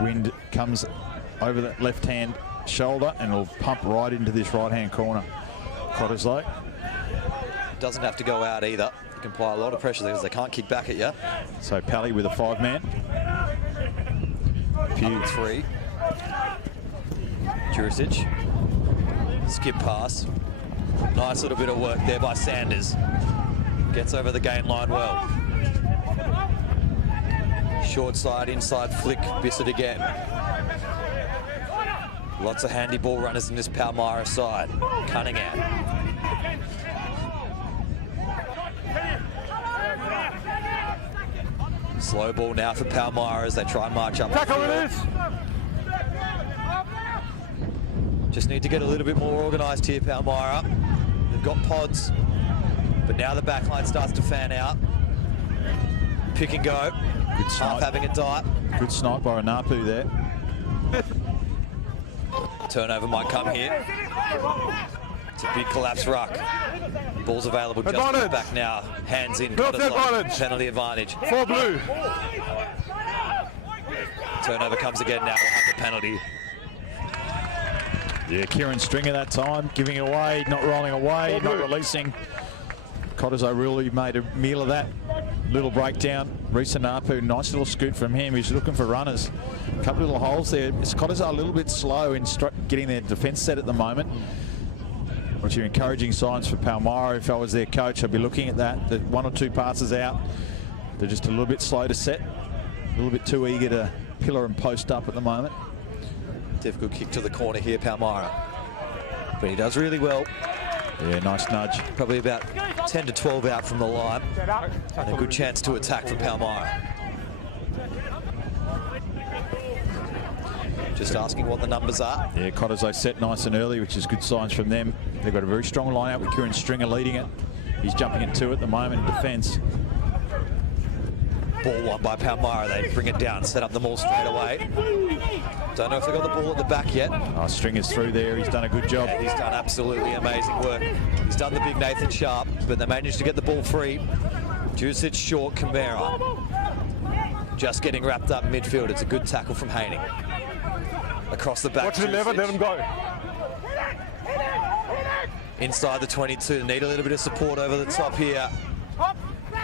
Wind comes over that left-hand shoulder and it'll pump right into this right-hand corner. Cottesloe. Doesn't have to go out either. You can apply a lot of pressure because they can't kick back at you. So Pally with a 5-man. Pew 3. Jurisic. Skip pass. Nice little bit of work there by Sanders. Gets over the gain line well. Short side, inside flick, Bissett again. Lots of handy ball runners in this Palmyra side. Cunningham. Slow ball now for Palmyra as they try and march up. Tackle it is. Just need to get a little bit more organised here, Palmyra. They've got pods, but now the back line starts to fan out. Pick and go. Good snipe. Half having a dive. Good snipe by Anapu there. Turnover might come here. It's a big collapse ruck. Ball's available just back now. Hands in. Advantage. Penalty advantage. 4 blue. Turnover comes again now. We'll have the penalty. Yeah, Kieran Stringer that time, giving it away, not rolling away, not releasing. Cottesloe really made a meal of that. Little breakdown. Reece Anapu, nice little scoot from him. He's looking for runners. A couple of little holes there. Cottesloe a little bit slow in getting their defence set at the moment, which are encouraging signs for Palmyra. If I was their coach, I'd be looking at that. The 1 or 2 passes out. They're just a little bit slow to set. A little bit too eager to pillar and post up at the moment. Difficult kick to the corner here, Palmyra. But he does really well. Yeah, nice nudge. Probably about 10 to 12 out from the line. And a good chance to attack for Palmyra. Just asking what the numbers are. Yeah, Cottesloe set nice and early, which is good signs from them. They've got a very strong line out with Kieran Stringer leading it. He's jumping at 2 at the moment in defence. Ball won by Palmyra. They bring it down, set up the maul straight away. Don't know if they got the ball at the back yet. Oh, Stringer's through there. He's done a good job. Yeah, he's done absolutely amazing work. He's done the big Nathan Sharp, but they managed to get the ball free. Jurisic short, Camara. Just getting wrapped up in midfield. It's a good tackle from Haining. Across the back. Watch the lever, let him go. Inside the 22. They need a little bit of support over the top here.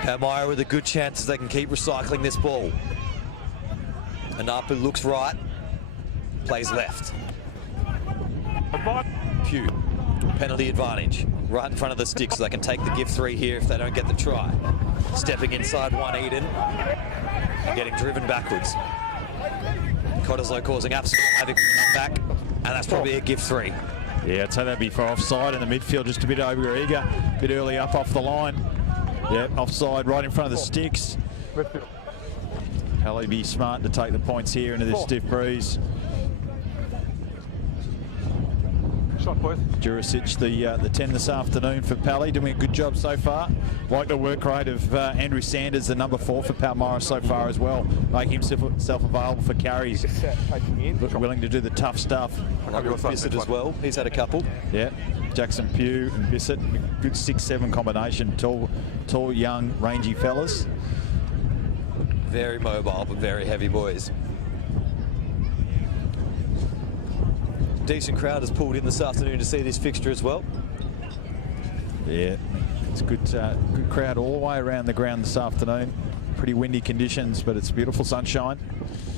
Palmyra with a good chance as they can keep recycling this ball. Anapu looks right, plays left. Pugh, penalty advantage, right in front of the stick so they can take the give 3 here if they don't get the try. Stepping inside one Eden and getting driven backwards. Cottesloe causing absolute havoc back, and that's probably a give 3. Yeah, I'd say that'd be for offside in the midfield, just a bit over eager, a bit early up off the line. Yeah, offside right in front of the sticks. Pally be smart to take the points here into this stiff breeze. Shot, boys. Jurisic, the 10 this afternoon for Pally, doing a good job so far. Like the work rate of Andrew Sanders, the number 4 for Palmyra so far as well, making himself available for carries. Willing to do the tough stuff. Bissett as well, he's had a couple. Yeah, Jackson Pugh and Bissett, good 6-7 combination, tall, young, rangy fellas. Very mobile, but very heavy boys. Decent crowd has pulled in this afternoon to see this fixture as well. Yeah, it's good crowd all the way around the ground this afternoon. Pretty windy conditions, but it's beautiful sunshine.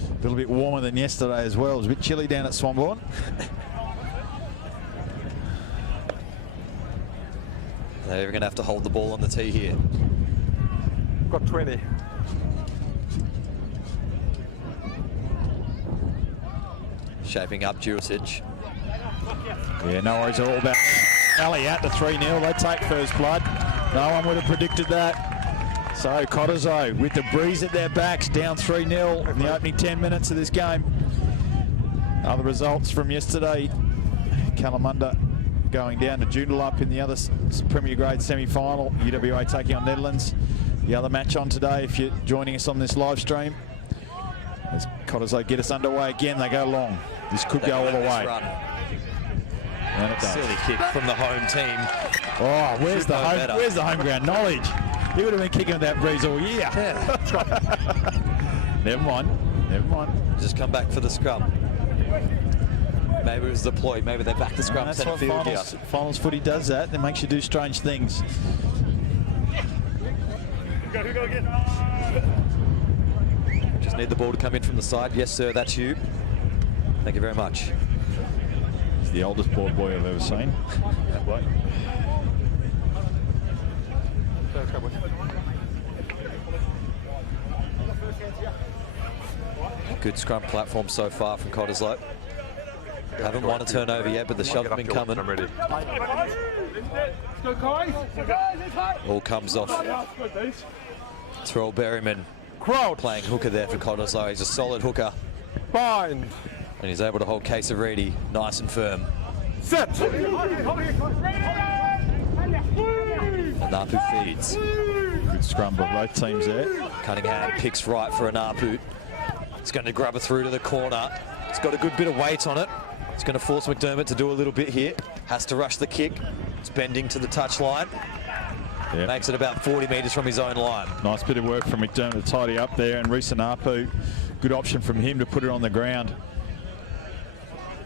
A little bit warmer than yesterday as well. It was a bit chilly down at Swanbourne. They're going to have to hold the ball on the tee here. Got 20. Shaping up Jurisic. Yeah, no worries. They're all about Pally out to 3-0. They take first blood. No one would have predicted that. So Cottesloe with the breeze at their backs, down 3-0 in the opening 10 minutes of this game. Other results from yesterday. Kalamunda going down to Joondalup in the other Premier Grade semi-final. UWA taking on Netherlands. The other match on today, if you're joining us on this live stream. As Cottesloe get us underway again, they go long. This could go all the way. And it does. Silly kick from the home team. Oh, where's the home ground knowledge? You would have been kicking with that breeze all year. Yeah. Never mind. Never mind. Just come back for the scrum. Maybe it was deployed. Maybe they back the scrum. That's Centre what field here. finals footy does that. It makes you do strange things. Just need the ball to come in from the side. Yes, sir, that's you. Thank you very much. He's the oldest ball boy I've ever seen. That bloke. Good scrum platform so far from Cottesloe. Haven't won a turnover yet, but the shove has been coming. I'm ready. All comes off. Terrell Berryman Crowd. playing hooker there for Cottesloe. He's a solid hooker, Bind. and he's able to hold Caseretti nice and firm. Set. Anapu feeds. Good scrum by both teams there. Cunningham picks right for Anapu. It's going to grab it through to the corner. It's got a good bit of weight on it. It's going to force McDermott to do a little bit here. Has to rush the kick. It's bending to the touchline. Yep. Makes it about 40 metres from his own line. Nice bit of work from McDermott to tidy up there, and Reece Anapu, good option from him to put it on the ground.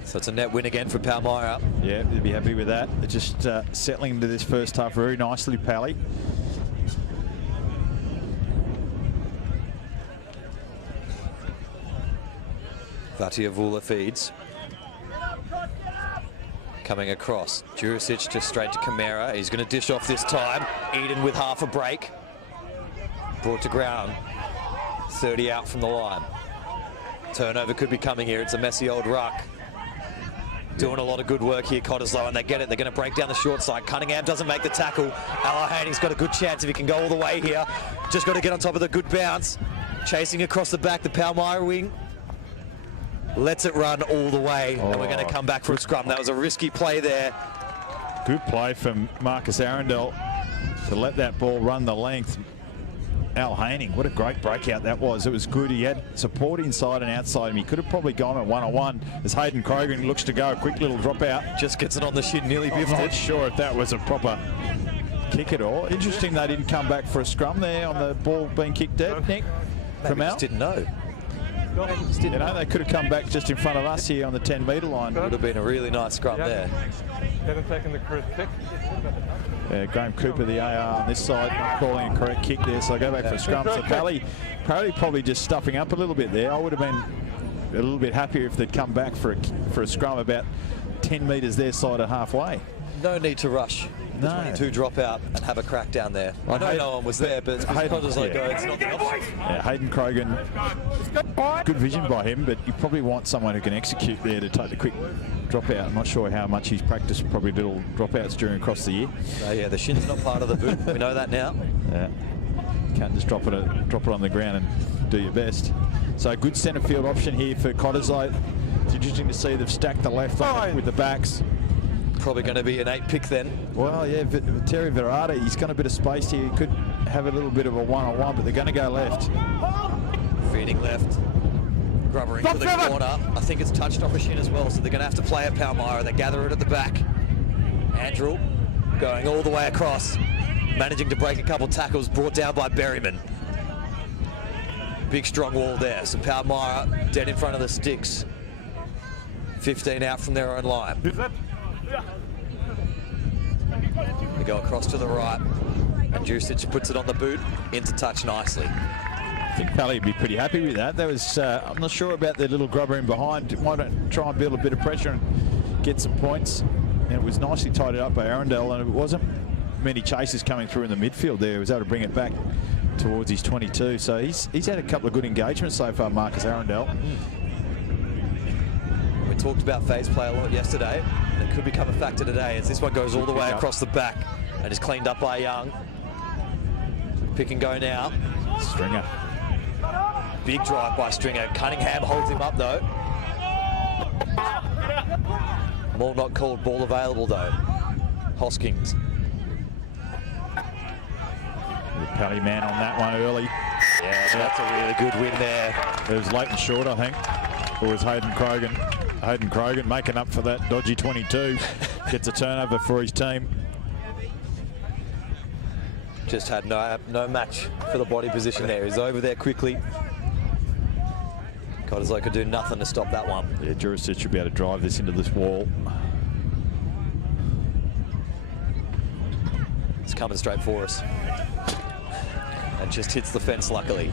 So it's a net win again for Palmyra. Yeah, they'd be happy with that. They're just settling into this first half very nicely, Pally. Vatiavula feeds. Coming across. Jurisic just straight to Camara. He's going to dish off this time. Eden with half a break. Brought to ground. 30 out from the line. Turnover could be coming here. It's a messy old ruck. Doing a lot of good work here, Cottesloe, and they get it. They're going to break down the short side. Cunningham doesn't make the tackle. Allahaney's got a good chance if he can go all the way here. Just got to get on top of the good bounce. Chasing across the back, the Palmyra wing. Lets it run all the way, and we're going to come back for a scrum. That was a risky play there. Good play from Marcus Arundel to let that ball run the length. Al Haining, what a great breakout that was. It was good. He had support inside and outside him. He could have probably gone at one-on-one as Hayden Krogan looks to go. A quick little drop out. Just gets it on the shin, nearly I'm biffed not it. sure if that was a proper kick at all. Interesting they didn't come back for a scrum there on the ball being kicked dead, Nick, from Maybe Al. just didn't know. You know, they could have come back just in front of us here on the 10-metre line. Would have been a really nice scrum there. Haven't taken the correct kick. Graham Cooper, the AR on this side, not calling a correct kick there, so go back for a scrum. So Pally probably just stuffing up a little bit there. I would have been a little bit happier if they'd come back for a scrum about 10 metres their side of halfway. No need to rush. The No. 22 drop out and have a crack down there. I know no one was there, but it's because like, it's not the option. Yeah, Hayden Krogan, good vision by him, but you probably want someone who can execute there to take the quick drop out. I'm not sure how much he's practiced probably little dropouts during across the year. Yeah, the shin's not part of the boot. We know that now. Yeah. Can't just drop it on the ground and do your best. So good centre field option here for Cottesloe. It's interesting to see they've stacked the left on with the backs. Probably going to be an 8 pick then. Well, yeah, Terry Verata, he's got a bit of space here. He could have a little bit of a one-on-one, but they're going to go left. Feeding left. Grubbering to the corner. I think it's touched off a shin as well, so they're going to have to play at Palmyra. They gather it at the back. Andrew going all the way across. Managing to break a couple tackles, brought down by Berryman. Big strong wall there. So Palmyra dead in front of the sticks. 15 out from their own line. They go across to the right, and Jurisic puts it on the boot, into touch nicely. I think Pally would be pretty happy with that. That was, I'm not sure about their little grubber in behind. Might try and build a bit of pressure and get some points. And it was nicely tidied up by Arundel, and it wasn't many chases coming through in the midfield there. He was able to bring it back towards his 22. So he's had a couple of good engagements so far, Marcus Arundel. We talked about phase play a lot yesterday. It could become a factor today as this one goes all the way across the back and is cleaned up by Young. Pick and go now. Stringer. Big drive by Stringer. Cunningham holds him up though. Ball not called, ball available though. Hoskins. The Pally man on that one early. Yeah, so that's a really good win there. It was late and short, I think. Or was Hayden Krogan. Hayden Krogan making up for that dodgy 22. Gets a turnover for his team. Just had no match for the body position there. He's over there quickly. Cottesloe could do nothing to stop that one. Yeah, Jurisic should be able to drive this into this wall. It's coming straight for us. And just hits the fence, luckily.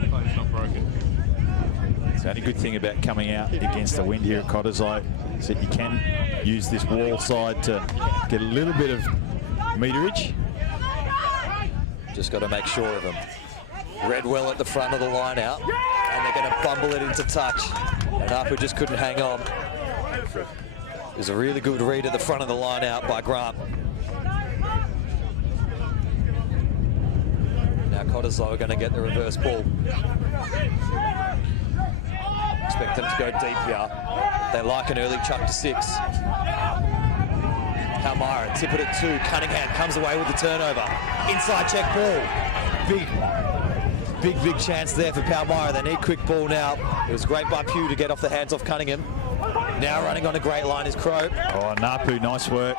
It's not broken. It's the only good thing about coming out against the wind here at Cottesloe is that you can use this wall side to get a little bit of meterage. Just got to make sure of them. Redwell at the front of the line out, and they're going to bumble it into touch. And Apu just couldn't hang on. There's a really good read at the front of the line out by Grant. Now Cottesloe are going to get the reverse ball. Expect them to go deep here. They like an early chuck to 6. Palmyra tip it at 2. Cunningham comes away with the turnover. Inside check ball. Big chance there for Palmyra. They need quick ball now. It was great by Pugh to get off the hands off Cunningham. Now running on a great line is Crow. Oh, Napu, nice work.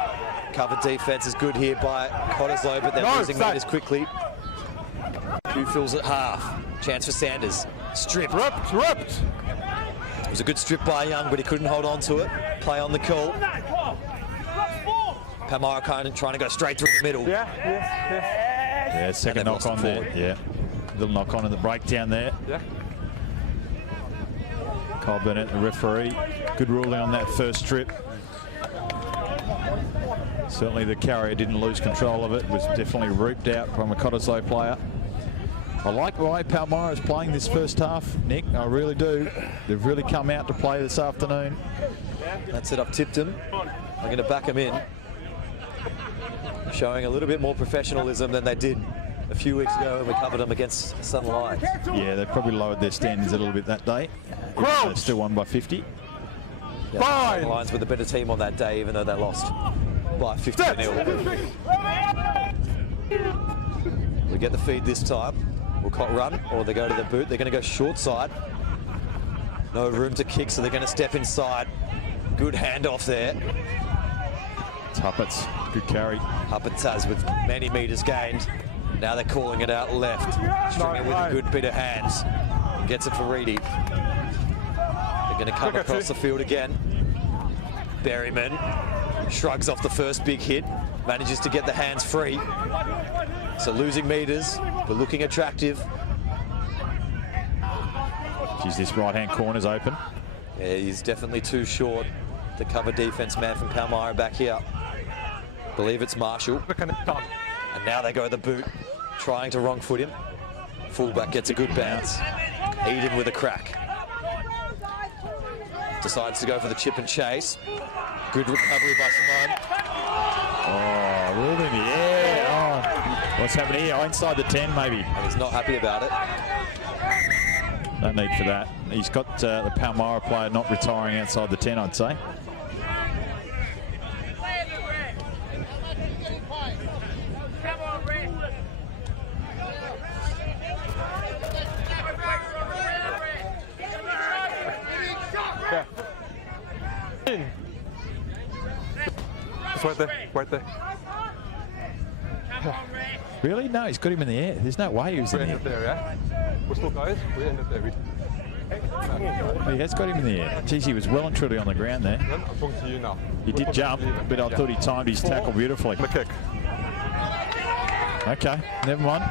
Covered defense is good here by Cottesloe, but they're losing meters quickly. Pugh fills at half. Chance for Sanders. Strip. Ripped. It was a good strip by Young, but he couldn't hold on to it. Play on the call. Palmyra kind of trying to go straight through the middle. Yeah, second knock on there. Yeah, little knock on in the breakdown there. Yeah. Kyle Burnett, the referee. Good ruling on that first strip. Certainly the carrier didn't lose control of it. Was definitely reaped out from a Cottesloe player. I like the way Palmyra is playing this first half, Nick. I really do. They've really come out to play this afternoon. That's it. I've tipped them. I'm going to back them in. Showing a little bit more professionalism than they did a few weeks ago when we covered them against Sun Lions. Yeah, they probably lowered their standards a little bit that day. They still won by 50. Yeah, Sun Lions were the better team on that day, even though they lost by 50-0. We get the feed this time. Will Cott run, or they go to the boot? They're going to go short side. No room to kick, so they're going to step inside. Good handoff there. Tuppets, good carry. Huppetaz with many meters gained. Now they're calling it out left. String it with a good bit of hands. Gets it for Reedy. They're going to come across the field again. Berryman shrugs off the first big hit. Manages to get the hands free. So losing meters, but looking attractive. Geez, this right-hand corner's open. Yeah, he's definitely too short. The cover defense man from Palmyra back here. Believe it's Marshall. And now they go to the boot, trying to wrong foot him. Fullback gets a good bounce. Eden with a crack. Decides to go for the chip and chase. Good recovery by Simone. Oh, ruled in the air. Oh, what's happening here? Oh, inside the 10 maybe. And he's not happy about it. No need for that. He's got the Palmyra player not retiring outside the 10, I'd say. It's right there. Really? No, he's got him in the air. There's no way he was in We the ended air. there, yeah? We're still guys. We ended there. He has got him in the air. Geez, he was well and truly on the ground there. I'm talking to you now. He did jump, but I thought he timed his tackle beautifully. The kick. Okay, never mind.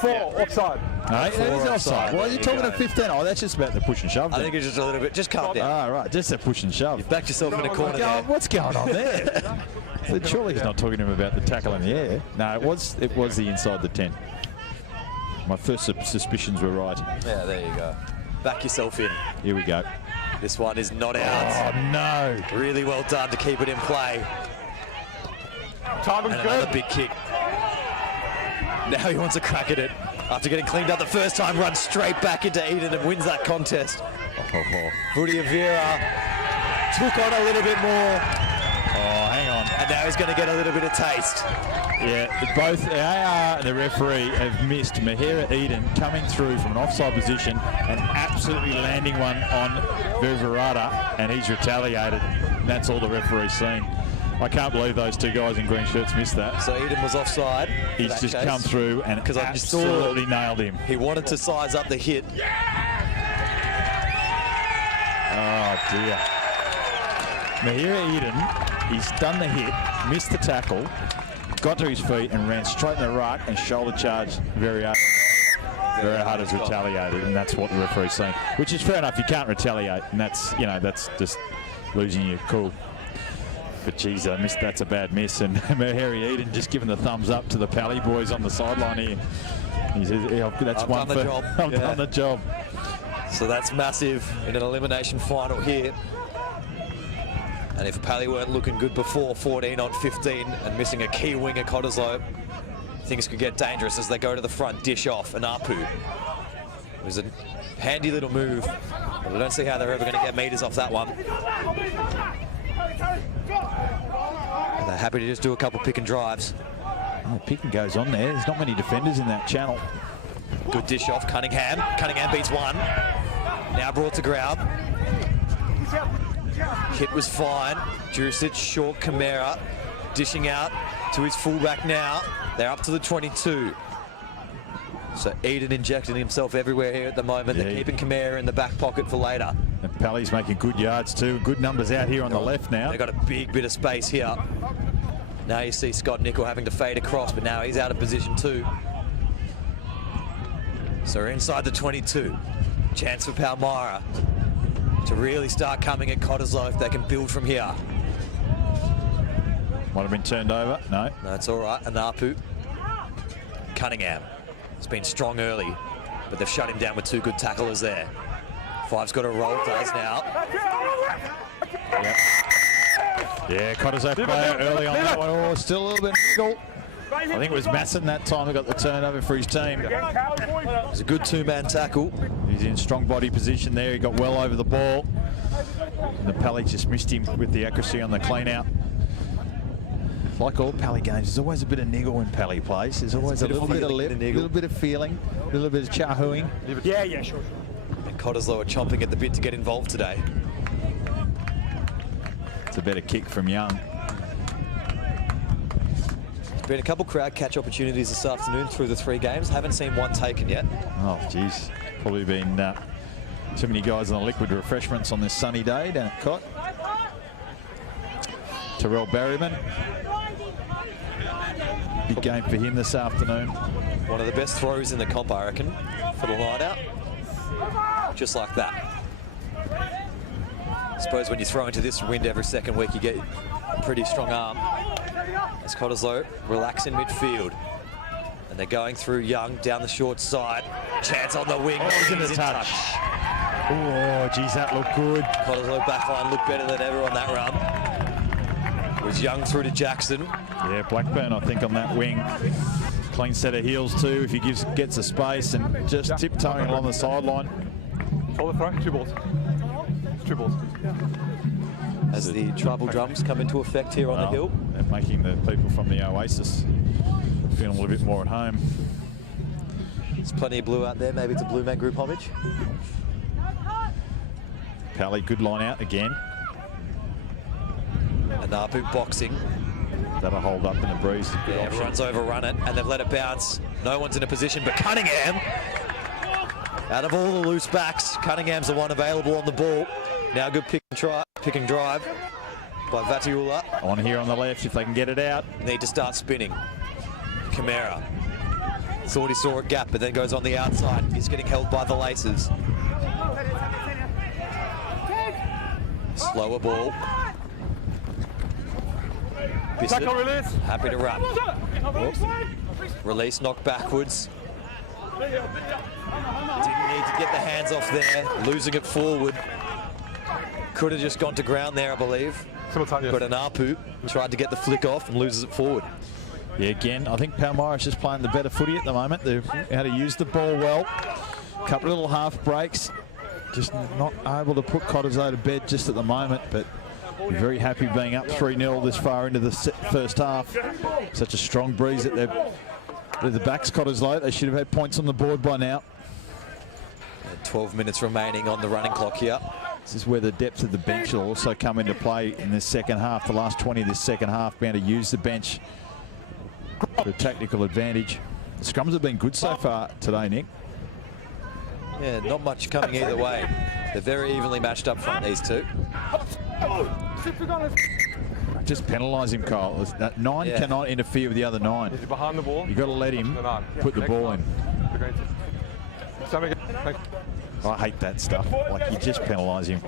4 offside. No, that is offside. offside. Why are you There you talking go. at 15? Oh, that's just about the push and shove. I then. think it's just a little bit. Just calm down. Ah, right, just a push and shove. You've backed yourself in a corner there. What's going on there? But surely he's not talking to him about the tackle in the air. No, it was the inside the 10. My first suspicions were right. Yeah, there you go. Back yourself in. Here we go. This one is not out. Oh, no. Really well done to keep it in play. Timing's And good. another big kick. Now he wants a crack at it. After getting cleaned up the first time, runs straight back into Eden and wins that contest. Footy Avira took on a little bit more. Oh, hang on. And now he's going to get a little bit of taste. Yeah, both the AR and the referee have missed Mahira Eden coming through from an offside position and absolutely landing one on Viverata, and he's retaliated. And that's all the referee's seen. I can't believe those two guys in green shirts missed that. So Eden was offside. He's just come through and I absolutely nailed him. He wanted to size up the hit. Oh dear. Mahira Eden, he's done the hit, missed the tackle, got to his feet and ran straight in the ruck and shoulder charged very hard. Very hard has retaliated, and that's what the referee's saying, which is fair enough. You can't retaliate, and that's, you know, that's just losing your cool. But geez, I missed. That's a bad miss, and Mahira Eden just giving the thumbs up to the Pally boys on the sideline here. He says, yeah, "That's I've one done the for job." I've done the job." So that's massive in an elimination final here. And if Pally weren't looking good before, 14 on 15, and missing a key wing at Cottesloe, things could get dangerous as they go to the front, dish off, and Apu. It was a handy little move, but I don't see how they're ever going to get meters off that one. And they're happy to just do a couple pick and drives. Oh, picking goes on there. There's not many defenders in that channel. Good dish off, Cunningham. Cunningham beats one. Now brought to ground. Hit was fine. Jurisic, short, Palmyra, dishing out to his fullback now. They're up to the 22. So Eden injecting himself everywhere here at the moment. Yeah. They're keeping Palmyra in the back pocket for later. And Pally's making good yards too. Good numbers out here on the left now. They've got a big bit of space here. Now you see Scott Nickel having to fade across, but now he's out of position too. So we're inside the 22. Chance for Palmyra to really start coming at Cottesloe if they can build from here. Might have been turned over. No. That's all right. Anapu. Cunningham has been strong early, but they've shut him down with two good tacklers there. Five's got a roll, does now. Yep. Yeah, Cottesloe player early on that one. Oh, still a little bit niggle. I think it was Masson that time who got the turnover for his team. It was a good two-man tackle. He's in strong body position there. He got well over the ball. And the Pally just missed him with the accuracy on the clean out. Like all Pally games, there's always a bit of niggle when Pally plays. There's always a little bit of lip, a little bit of feeling, a little bit of chahooing. Yeah, sure. And Cottesloe are chomping at the bit to get involved today. It's a better kick from Young. There's been a couple crowd catch opportunities this afternoon through the three games. Haven't seen one taken yet. Oh, geez. Probably been too many guys on the liquid refreshments on this sunny day down at Cott. Terrell Berryman. Big game for him this afternoon. One of the best throws in the comp, I reckon, for the line out. Just like that. I suppose when you throw into this wind every second week, you get a pretty strong arm. As Cottesloe relax in midfield. And they're going through Young down the short side. Chance on the wing. Oh, he's in the touch. Oh, geez, that looked good. Cottesloe backline looked better than ever on that run. It was Young through to Jackson. Yeah, Blackburn, I think, on that wing. Clean set of heels too, if he gets the space and just tiptoeing along the sideline. Shoulder throw, two balls. It's two balls. As the tribal drums come into effect here on the hill. And making the people from the Oasis feeling a little bit more at home. There's plenty of blue out there. Maybe it's a Blue Man Group homage. Pally, good line out again. Anapu boxing. That'll hold up in the breeze. Yeah, everyone's overrun it, and they've let it bounce. No one's in a position, but Cunningham, out of all the loose backs, Cunningham's the one available on the ball. Now good pick and drive by Vatiula. On here on the left, if they can get it out. Need to start spinning. Palmyra thought he saw a gap, but then goes on the outside. He's getting held by the laces. Slower ball. Bissett, happy to run. Release, knocked backwards. Didn't need to get the hands off there, losing it forward. Could have just gone to ground there, I believe. But Anapu tried to get the flick off and loses it forward. Yeah, again, I think Palmyra's just playing the better footy at the moment. They've how to use the ball well. Couple of little half breaks. Just not able to put Cottesloe to bed just at the moment, but we're very happy being up 3-0 this far into the first half. Such a strong breeze at the backs, Cottesloe. They should have had points on the board by now. 12 minutes remaining on the running clock here. This is where the depth of the bench will also come into play in this second half. The last 20 of this second half being to use the bench for a tactical advantage. The scrums have been good so far today, Nick. Yeah, not much coming either way. They're very evenly matched up front, these two. Just penalise him, Kyle. That 9 cannot interfere with the other 9. Is he behind the ball? You've got to let him put the ball in. I hate that stuff. Like, you just penalise him.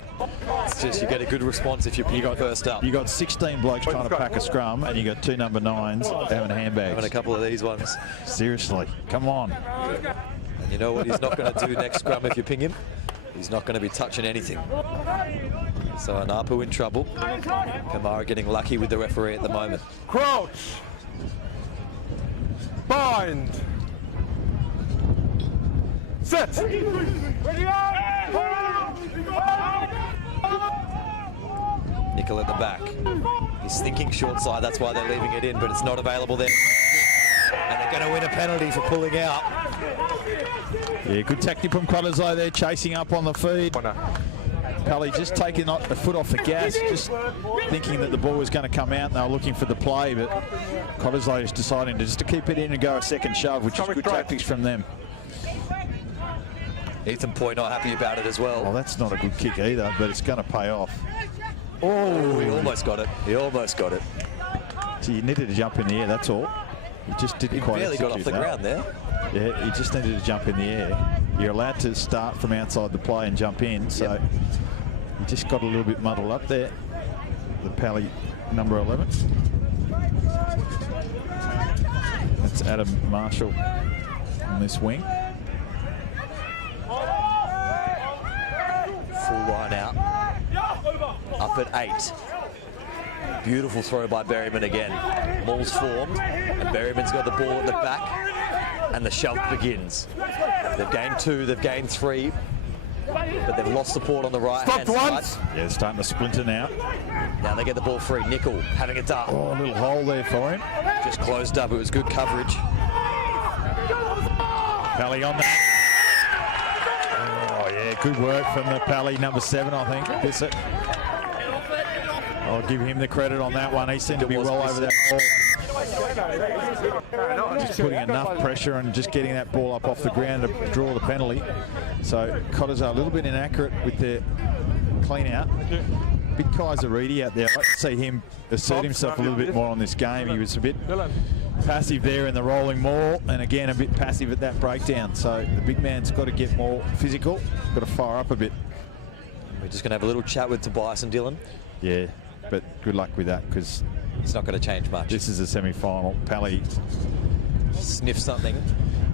It's just you get a good response if you got first up. You got 16 blokes trying to pack a scrum, and you got 2 number 9s having handbags. Having a couple of these ones. Seriously, come on. And you know what he's not going to do next scrum if you ping him? He's not going to be touching anything. So Anapu in trouble. Palmyra getting lucky with the referee at the moment. Crouch. Bind. Set. Nickel at the back. He's thinking short side, that's why they're leaving it in, but it's not available there. And they're going to win a penalty for pulling out. Yeah, good tactic from Cottesloe there, chasing up on the feed. Pally just taking the foot off the gas, just thinking that the ball was going to come out, and they were looking for the play, but Cottesloe is deciding to keep it in and go a second shove, which is good tactics from them. Ethan Poy not happy about it as well. Well, that's not a good kick either, but it's going to pay off. Oh, he almost got it. He almost got it. So you needed to jump in the air, that's all. You just didn't quite barely got off the ground there. Yeah, you just needed to jump in the air. You're allowed to start from outside the play and jump in, so you just got a little bit muddled up there. The Pally number 11. That's Adam Marshall on this wing. Full line out. Up at 8. Beautiful throw by Berryman again. Maul's formed, and Berryman's got the ball at the back, and the shove begins. They've gained 2, they've gained 3, but they've lost support on the right-hand side. Yeah, it's starting to splinter now. Now they get the ball free. Nickel having a dart. Oh, a little hole there for him. Just closed up. It was good coverage. Pally on that. Oh, yeah, good work from the Pally number 7, I think. Bissett. I'll give him the credit on that one. He seemed to be well over that ball. Just putting enough pressure and just getting that ball up off the ground to draw the penalty. So Cottesloe a little bit inaccurate with their clean out. Big Kaiser Reedy out there. I'd like to see him assert himself a little bit more on this game. He was a bit passive there in the rolling maul, and again a bit passive at that breakdown. So the big man's got to get more physical, got to fire up a bit. We're just going to have a little chat with Tobias and Dylan. Yeah, but good luck with that, because it's not going to change much. This is a semi-final. Pally sniff something.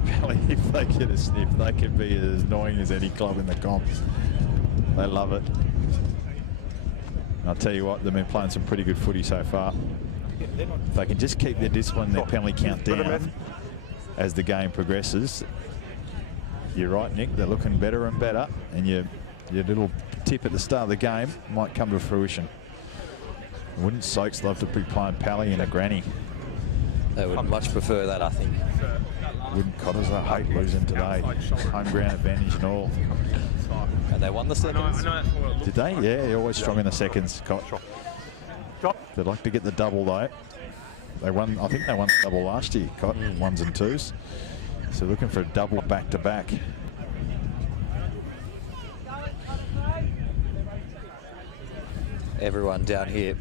Pally, if they get a sniff, they can be as annoying as any club in the comp. They love it. And I'll tell you what, they've been playing some pretty good footy so far. If they can just keep their discipline, their penalty count down as the game progresses. You're right, Nick, they're looking better and better, and your little tip at the start of the game might come to fruition. Wouldn't Soaks love to be playing Pally in a granny? They would much prefer that, I think. Wouldn't Cottesloe hate losing today? Home ground advantage and all. And they won the seconds. Did they? Yeah, they're always strong in the seconds. They'd like to get the double though. They won. I think they won the double last year. Cott, 1s and 2s. So looking for a double back to back. Everyone down here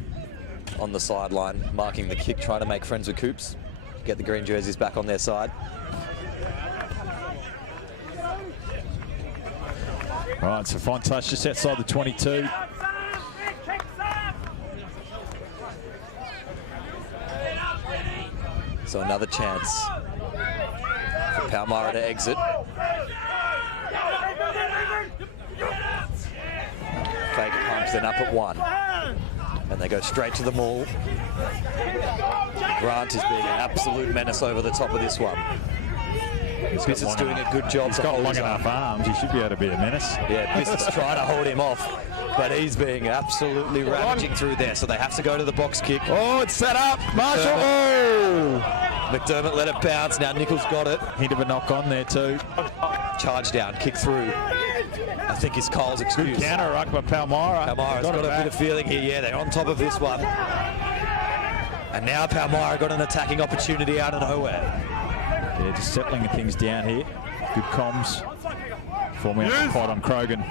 on the sideline marking the kick, trying to make friends with Coops, get the green jerseys back on their side. Right, so fine touch just outside the 22. So another chance for Palmyra to exit. Fake pumps, then up at 1. And they go straight to the maul. Grant is being an absolute menace over the top of this one. Bissett's doing a good job. He's got long enough arms. He should be able to be a menace. Yeah, Bissett's trying to hold him off, but he's being absolutely ravaging through there. So they have to go to the box kick. Oh, it's set up. Marshall. Oh! McDermott let it bounce. Now Nichol's got it. Hint of a knock on there too. charge down, kick through. I think is Kyle's excuse. Good counter ruck by Palmyra. Palmyra's got a bit of feeling here. Yeah, they're on top of this one. And now Palmyra got an attacking opportunity out of nowhere. Yeah, just settling things down here. Good comms. Forming up the pot on Krogan.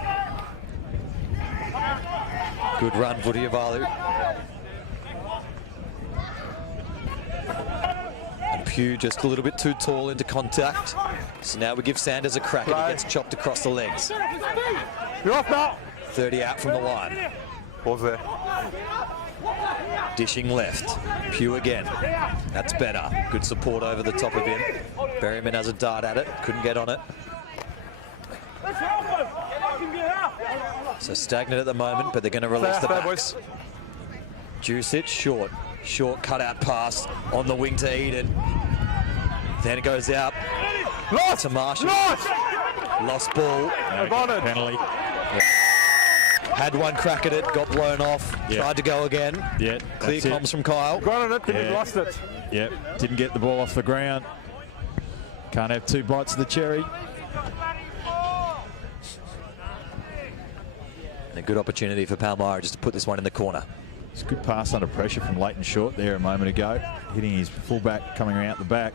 Good run, Vutiavalu. And Pugh just a little bit too tall into contact. So now we give Sanders a crack and he gets chopped across the legs. You're off now. 30 out from the line. Pause there. Dishing left. Pugh again. That's better. Good support over the top of him. Berryman has a dart at it. Couldn't get on it. So stagnant at the moment, but they're going to release the backs. Jusic, short. Short cutout pass on the wing to Eden. Then it goes out to Marshall. Lost ball. Penalty. Had one crack at it, got blown off. Tried to go again. Yeah, clear comms from Kyle. Got on it, but he lost it. Yep, didn't get the ball off the ground. Can't have two bites of the cherry. And a good opportunity for Palmyra just to put this one in the corner. It's a good pass under pressure from Leighton Short there a moment ago, hitting his fullback coming around the back.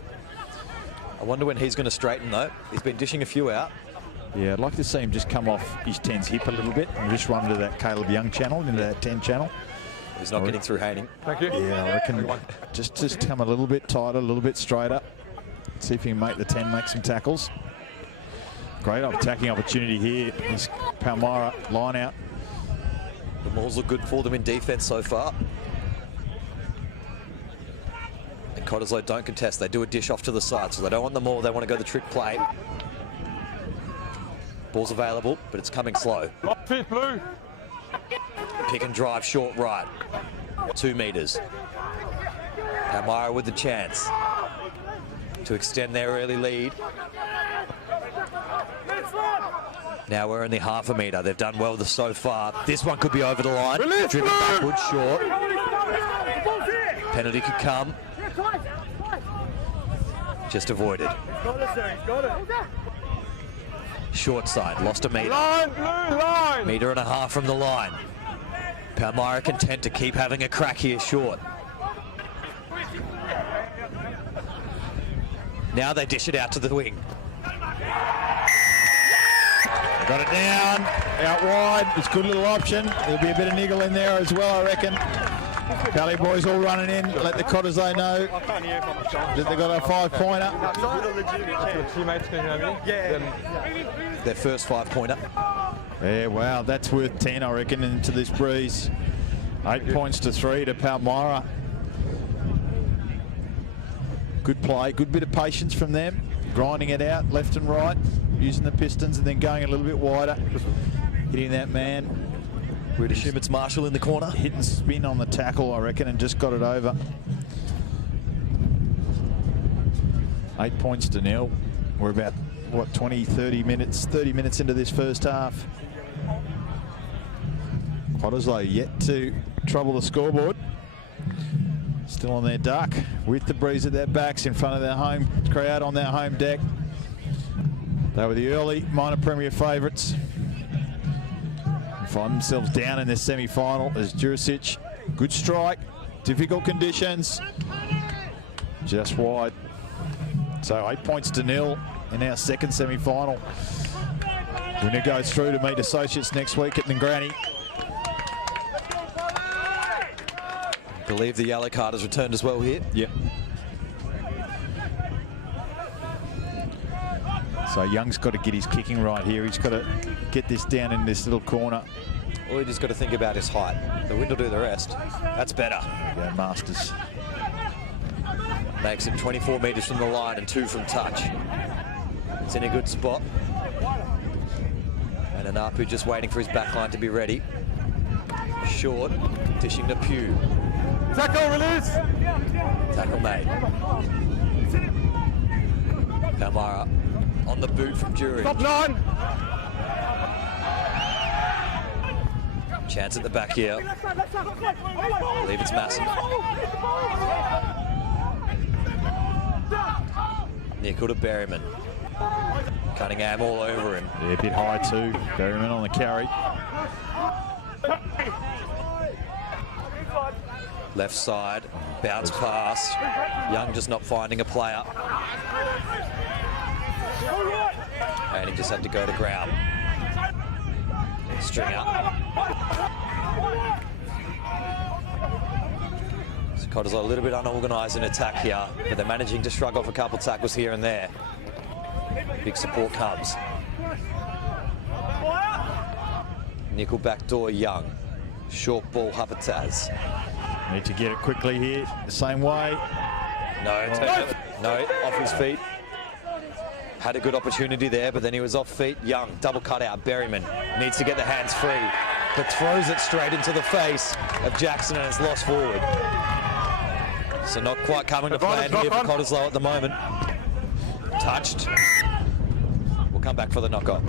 I wonder when he's going to straighten though. He's been dishing a few out. Yeah, I'd like to see him just come off his 10's hip a little bit and just run to that Caleb Young channel, into that 10 channel. He's not getting through Haining. Thank you. Yeah, I reckon just come a little bit tighter, a little bit straighter. See if he can make the 10 make some tackles. Great attacking opportunity here. This Palmyra line out. The mauls look good for them in defence so far. And Cottesloe don't contest. They do a dish off to the side, so they don't want the maul. They want to go the trick play. Ball's available, but it's coming slow. Feet blue. Pick and drive short right. 2 metres. Palmyra with the chance to extend their early lead. Now we're only half a metre. They've done well so far. This one could be over the line. Driven backwards, short. Penalty could come. Just avoided. Short side, lost a metre. Line, blue line. Metre and a half from the line. Palmyra content to keep having a crack here short. Now they dish it out to the wing. Got it down, out wide. It's a good little option. There'll be a bit of niggle in there as well, I reckon. Cali boys all running in. Let the Cottesloe know that they've got a 5-pointer. Teammates can hear me. Their first 5-pointer. Yeah, wow, that's worth 10, I reckon, into this breeze. 8 points to 3 to Palmyra. Good play, good bit of patience from them. Grinding it out left and right, using the pistons and then going a little bit wider. Hitting that man. We'd assume it's Marshall in the corner. Hit and spin on the tackle, I reckon, and just got it over. 8 points to 0. We're about, what, 30 minutes into this first half. Cottesloe yet to trouble the scoreboard. Still on their duck with the breeze at their backs in front of their home crowd on their home deck. They were the early minor premier favourites. Find themselves down in this semi-final as Jurisic, good strike, difficult conditions, just wide. So 8 points to 0 in our second semi-final. Winner goes through to meet Associates next week at Ngranny. I believe the yellow card has returned as well here. Yep. So Young's got to get his kicking right here. He's got to get this down in this little corner. All he just got to think about is height. The wind will do the rest. That's better. Yeah, Masters. Makes it 24 metres from the line and 2 from touch. It's in a good spot. And Anapu just waiting for his back line to be ready. Short, dishing to Pugh. Tackle release. Tackle made. Palmyra on the boot from Jury. Top 9. Chance at the back here. I believe it's massive. Nickel to Berryman. Cunningham all over him. Yeah, a bit high too. Berryman on the carry. Left side, bounce pass. Young just not finding a player. And he just had to go to ground. Stringer. So Cottesloe a little bit unorganised in attack here, but they're managing to shrug off a couple tackles here and there. Big support comes. Nickel backdoor Young. Short ball Havertaz. Need to get it quickly here, the same way. No, off his feet. Had a good opportunity there, but then he was off feet. Young, double cut out. Berryman needs to get the hands free, but throws it straight into the face of Jackson, and it's lost forward. So not quite coming to plan here for Cottesloe at the moment. Touched. We'll come back for the knock-on.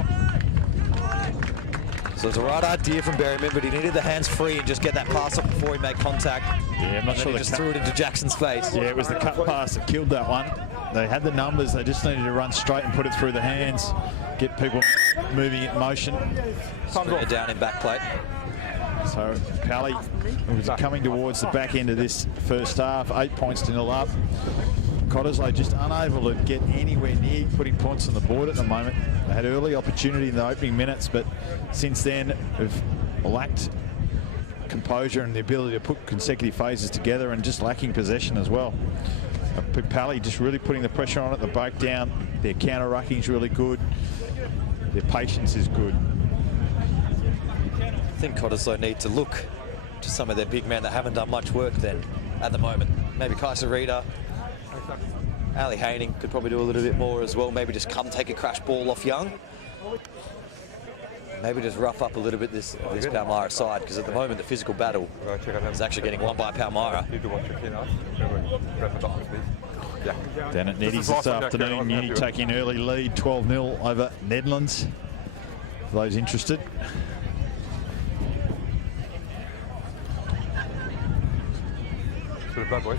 So it's a right idea from Berryman, but he needed the hands free and just get that pass off before he made contact. Yeah, I'm not sure he just threw it into Jackson's face. Yeah, it was the cut pass that killed that one. They had the numbers, they just needed to run straight and put it through the hands, get people moving in motion. Sprinter down in back plate. So Pally was coming towards the back end of this first half, 8 points to 0 up. Cottesloe just unable to get anywhere near putting points on the board at the moment. They had early opportunity in the opening minutes, but since then have lacked composure and the ability to put consecutive phases together, and just lacking possession as well. Pally just really putting the pressure on at the breakdown. Their counter-rucking is really good. Their patience is good. I think Cottesloe need to look to some of their big men that haven't done much work then at the moment. Maybe Kaiser Reader, Ali Haining could probably do a little bit more as well. Maybe just come take a crash ball off Young. Maybe just rough up a little bit this Palmyra side, because at the moment the physical battle is actually getting won by Palmyra. Down at Neddy's this afternoon, Uni taking an early lead, 12-0 over Nedlands, for those interested. Blood, boys.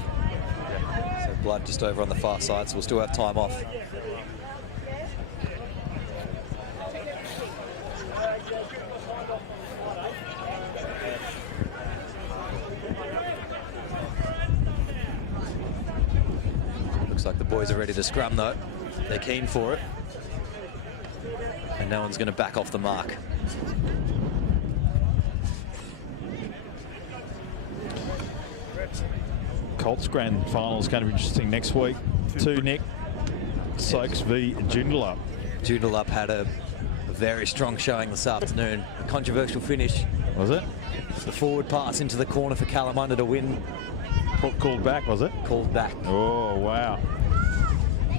So Blood just over on the far side, so we'll still have time off. Looks like the boys are ready to scrum though. They're keen for it. And no one's going to back off the mark. Colts grand final is going to be interesting next week. Two, Nick. Soaks v Joondalup. Joondalup had a very strong showing this afternoon. A controversial finish. Was it? The forward pass into the corner for Kalamunda to win. Called back, was it? Called back. Oh, wow.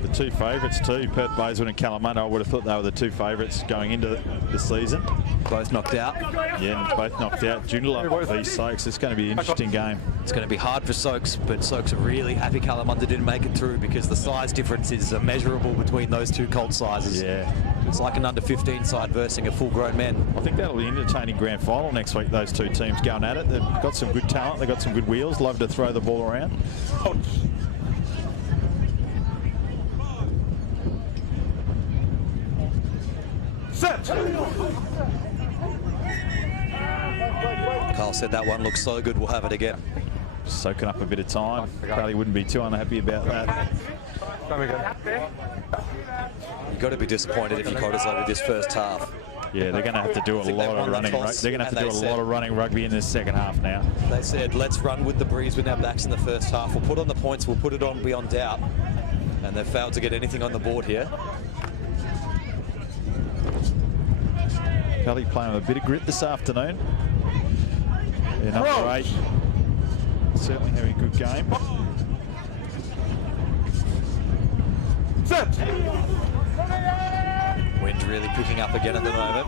The two favourites too, Perth Bayswood and Kalamunda. I would have thought they were the two favourites going into the season. Both knocked out. Yeah, and both knocked out. Joondalup v Soaks. It's going to be an interesting game. It's going to be hard for Soaks, but Soaks are really happy Kalamunda didn't make it through, because the size difference is immeasurable between those two Colt sizes. Yeah. It's like an under-15 side versus a full-grown man. I think that'll be an entertaining grand final next week, those two teams going at it. They've got some good talent. They've got some good wheels. Love to throw the ball around. Set! Carl said that one looks so good, we'll have it again. Soaking up a bit of time. Probably wouldn't be too unhappy about that. You've got to be disappointed if you Cottesloe with this first half. Yeah, they're going to have to do a lot of running. They're going to have to do a lot of running rugby in this second half now. They said, let's run with the breeze with our backs in the first half. We'll put on the points, we'll put it on beyond doubt. And they've failed to get anything on the board here. Kelly playing with a bit of grit this afternoon. Yeah, number 8. Certainly having a good game. Set! Wind really picking up again at the moment.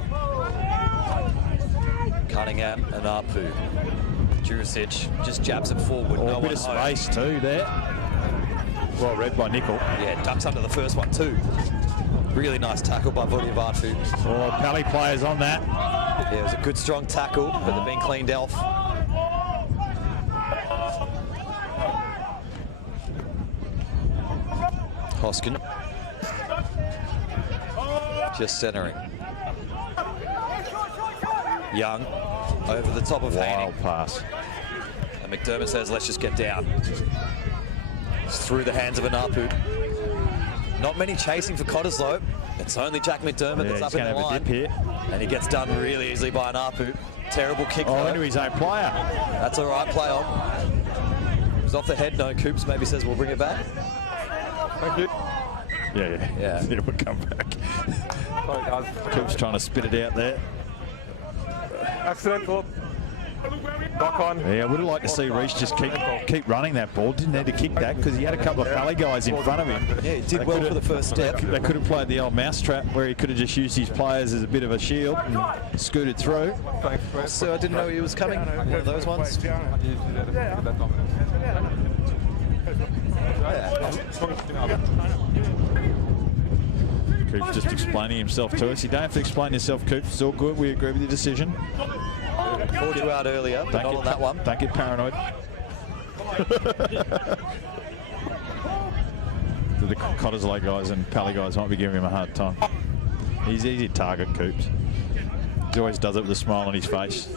Cunningham and Apu. Juricic just jabs it forward. Oh, no a bit one of space too there. Well read by Nickel. Yeah, ducks under the first one too. Really nice tackle by Vodiavatu. Oh, Pally players on that. Yeah, it was a good strong tackle, but they've been cleaned off. Hoskin. just centering. Young over the top of Haney. Wild pass. And McDermott says, let's just get down. It's through the hands of Anapu. Not many chasing for Cottesloe. It's only Jack McDermott that's up in the line. Dip here. And he gets done really easily by Anapu. Terrible kick. Oh, into his own player. That's all right, play on. It was off the head, no. Coops maybe says we'll bring it back. Thank you. Yeah. It would come back. Sorry, guys. Coops trying to spit it out there. Accidental. Knock on. Yeah, I would have liked to see Reece just keep running that ball. Didn't need to kick that because he had a couple of Pally guys in front of him. Yeah, he did well for the first step. They could have played the old mousetrap where he could have just used his players as a bit of a shield and scooted through. So I didn't know he was coming. One of those ones. Coops just explaining himself to us. You don't have to explain yourself, Coops. It's all good. We agree with your decision. Called you out earlier, but not on that one. Don't get paranoid. The Cottesloe guys and Pally guys might be giving him a hard time. He's easy to target, Coops. He always does it with a smile on his face.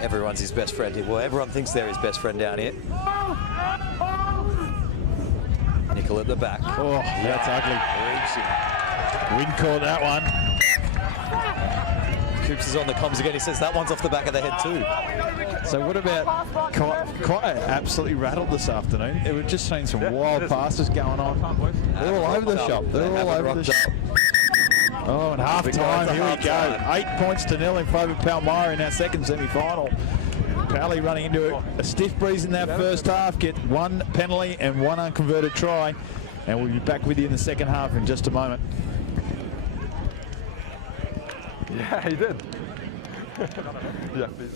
Everyone's his best friend here. Well, everyone thinks they're his best friend down here. Nickel at the back. Oh, that's ugly. Win caught that one. Coops is on the comms again. He says that one's off the back of the head too. So what about Cotter? Absolutely rattled this afternoon. We've just seen some wild passes going on. They're all over the shop. They're all over the shop. Oh, and half time, here we go. 8 points to 0 in favour of Palmyra in our second semi-final. Pally running into a stiff breeze in that first half, get one penalty and one unconverted try. And we'll be back with you in the second half in just a moment. Yeah, he did. Yeah, please.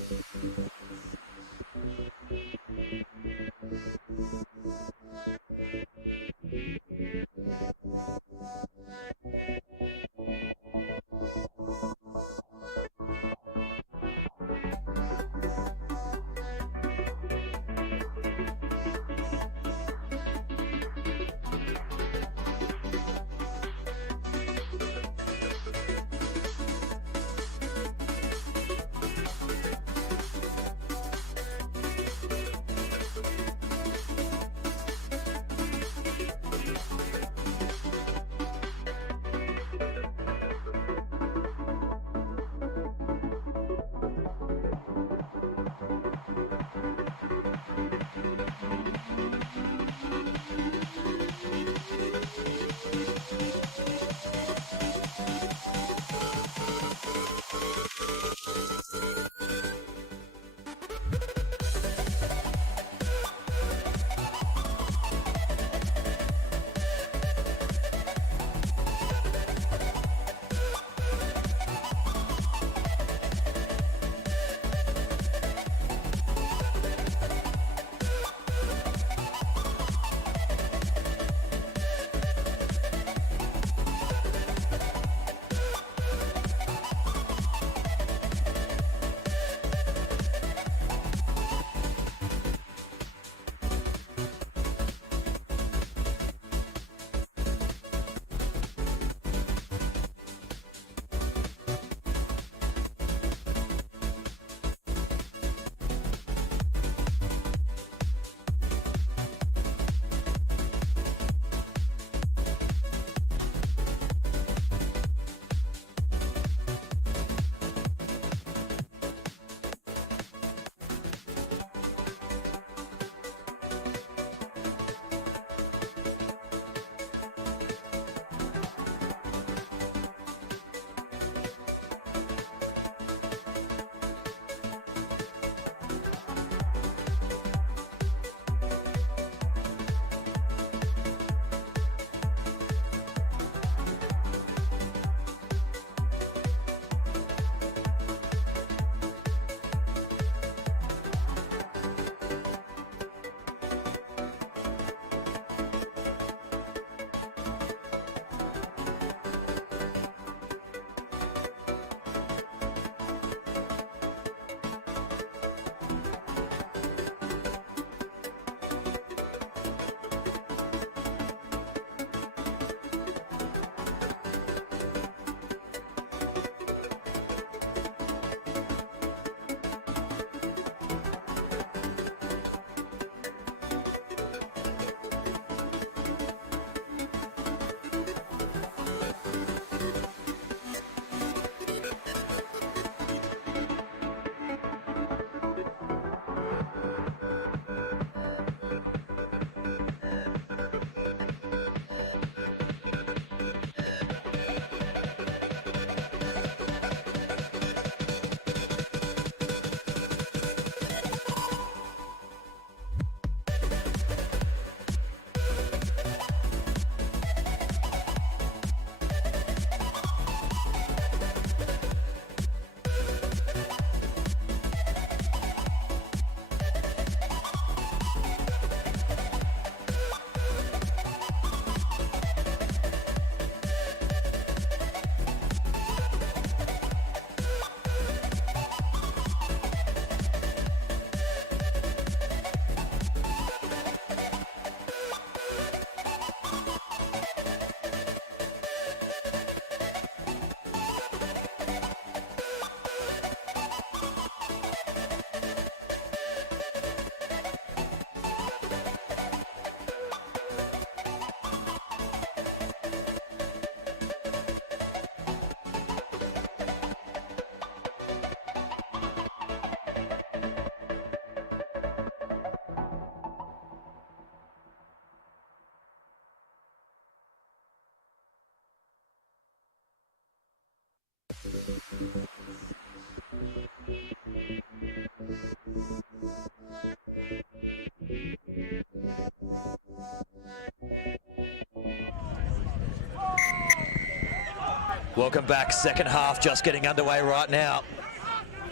Welcome back, second half just getting underway right now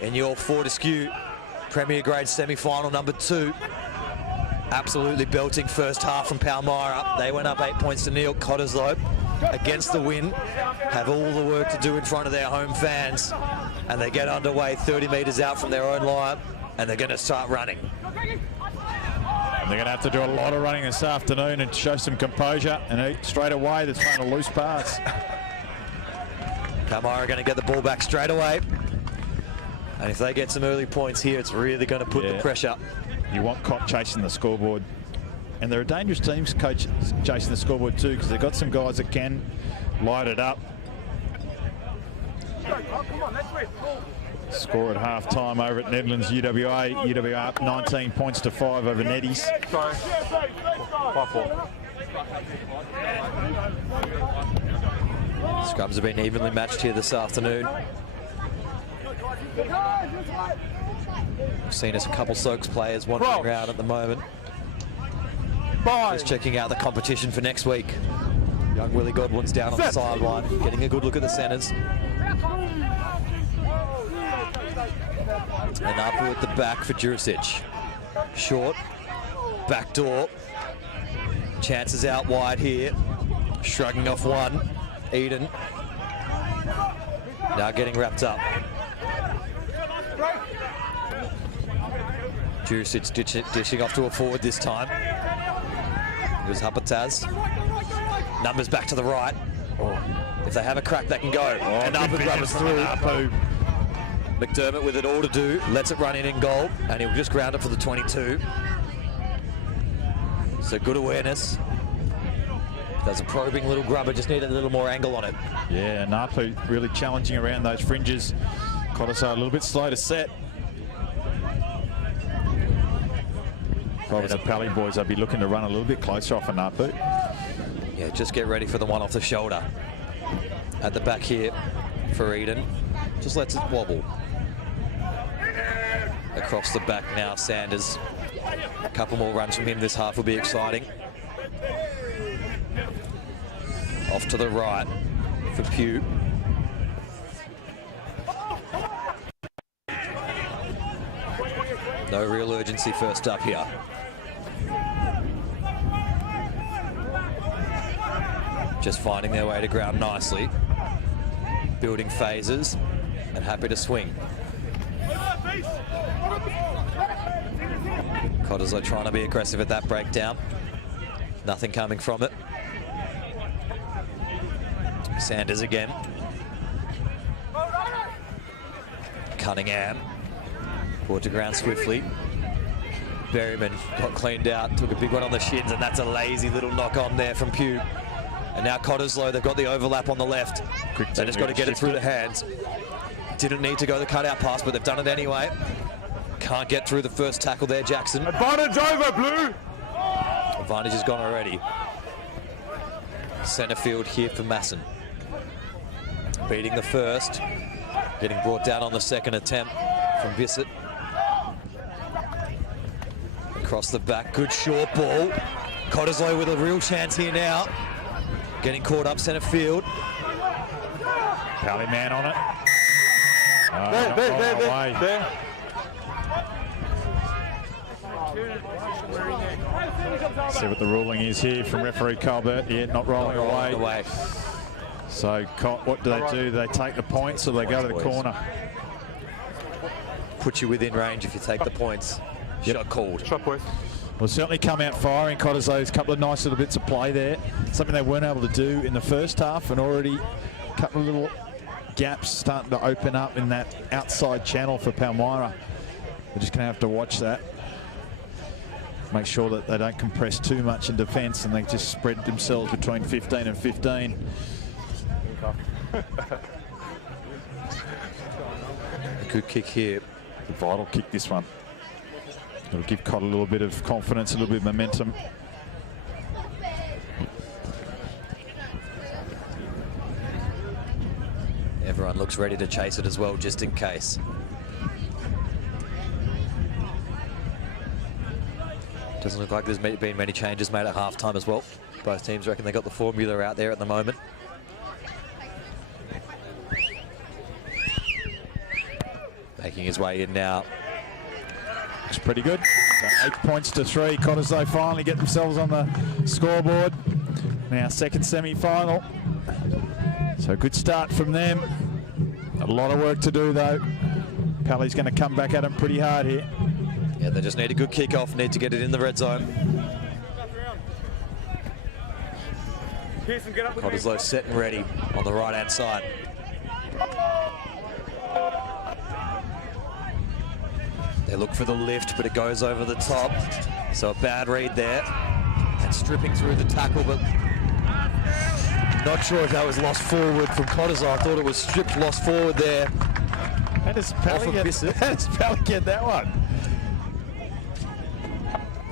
in your Fortescue Premier Grade semi-final number 2. Absolutely belting first half from Palmyra. They went up 8 points to 0. Cottesloe, against the wind, have all the work to do in front of their home fans, and they get underway 30 metres out from their own line, and they're going to start running. And they're going to have to do a lot of running this afternoon and show some composure, and straight away they're throwing a loose pass. Palmyra are going to get the ball back straight away, and if they get some early points here, it's really going to put the pressure. You want Cott chasing the scoreboard, and they're a dangerous team chasing the scoreboard too, because they've got some guys that can light it up. Score at half-time over at Nedlands UWA. UWA up 19 points to 5 over Neddies. Scrubs have been evenly matched here this afternoon. We've seen us a couple Soaks players wandering around at the moment. Just checking out the competition for next week. Young Willie Godwin's down on the sideline, getting a good look at the centres. And up at the back for Jurisic. Short, back door. Chances out wide here. Shrugging off one. Eden. Now getting wrapped up. Jurisic dishing off to a forward this time. It was Hapataz. Numbers back to the right. If they have a crack, they can go. And up and rubbers through. McDermott with it all to do, lets it run in goal, and he'll just ground it for the 22. So good awareness. Does a probing little grubber, just needed a little more angle on it. Yeah, Napu really challenging around those fringes. Cottesloe a little bit slow to set. If I was the Pally boys, I'd be looking to run a little bit closer off of Napu. Yeah, just get ready for the one off the shoulder. At the back here for Eden. Just lets it wobble. Across the back now, Sanders. A couple more runs from him this half will be exciting. Off to the right for Pugh. No real urgency first up here. Just finding their way to ground nicely. Building phases and happy to swing. Cottesloe trying to be aggressive at that breakdown. Nothing coming from it. Sanders again. Cunningham. Brought to ground swiftly. Berryman got cleaned out, took a big one on the shins, and that's a lazy little knock on there from Pugh. And now Cottesloe, they've got the overlap on the left. They just got to get it through the hands. Didn't need to go the cutout pass, but they've done it anyway. Can't get through the first tackle there, Jackson. Advantage over, Blue! Advantage is gone already. Centre field here for Masson. Beating the first. Getting brought down on the second attempt from Bissett. Across the back, good short ball. Cottesloe with a real chance here now. Getting caught up centre field. Pally man on it. There. See what the ruling is here from referee Colbert. Yeah, not rolling away. So what do? They take the points or they go to the corner? Put you within range if you take the points. Shot called. Shot, boys. Well, certainly come out firing. Cottesloe's a couple of nice little bits of play there. Something they weren't able to do in the first half, and already a couple of little gaps starting to open up in that outside channel for Palmyra. They're just going to have to watch that. Make sure that they don't compress too much in defence and they just spread themselves between 15 and 15. A good kick here. A vital kick, this one. It'll give Cott a little bit of confidence, a little bit of momentum. Everyone looks ready to chase it as well, just in case. Doesn't look like there's been many changes made at halftime as well. Both teams reckon they got the formula out there at the moment. Making his way in now. Looks pretty good. 8 points to 3. Cottesloe finally get themselves on the scoreboard. Now second semi-final. So good start from them. A lot of work to do though. Pally's going to come back at them pretty hard here. Yeah, they just need a good kick-off, need to get it in the red zone. Cottesloe set and ready on the right-hand side. They look for the lift, but it goes over the top. So a bad read there. And stripping through the tackle, but not sure if that was lost forward from Cottesloe. I thought it was stripped, lost forward there. How does Pally get that one?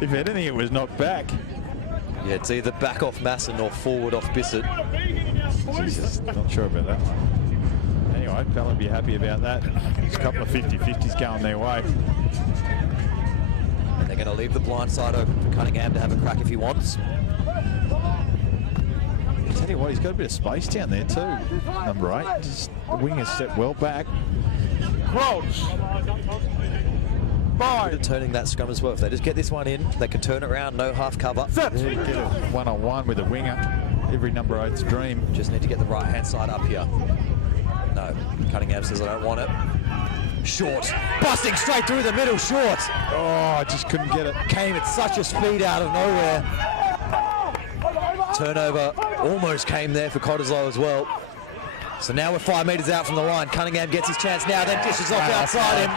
If anything, it was knocked back. Yeah, it's either back off Masson or forward off Bissett. Jesus, not sure about that one. Anyway, Pally will be happy about that. There's a couple of 50-50s going their way. And they're going to leave the blind side open for Cunningham to have a crack if he wants. I tell you what, he's got a bit of space down there too. Number 8, just the wing has stepped well back. Crouch. Good at turning that scrum as well. If they just get this one in, they can turn it around, no half cover. Get a one-on-one with a winger. Every number 8's dream. Just need to get the right-hand side up here. No, Cunningham says I don't want it. Short, busting straight through the middle, short. Oh, I just couldn't get it. Came at such a speed out of nowhere. Turnover almost came there for Cottesloe as well. So now we're 5 metres out from the line. Cunningham gets his chance now, then dishes off outside him.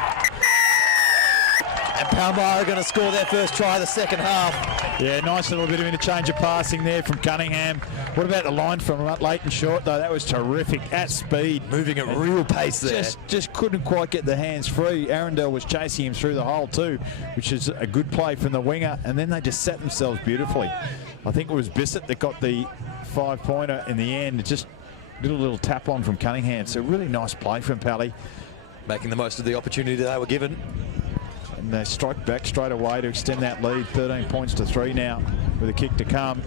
And Palmyra are going to score their first try of the second half. Yeah, nice little bit of interchange of passing there from Cunningham. What about the line from Leighton Short, though? That was terrific at speed. Moving at real pace there. Just couldn't quite get the hands free. Arundel was chasing him through the hole too, which is a good play from the winger. And then they just set themselves beautifully. I think it was Bissett that got the 5-pointer in the end. Just little tap on from Cunningham. So really nice play from Pally. Making the most of the opportunity they were given. And they strike back straight away to extend that lead. 13 points to 3 now with a kick to come.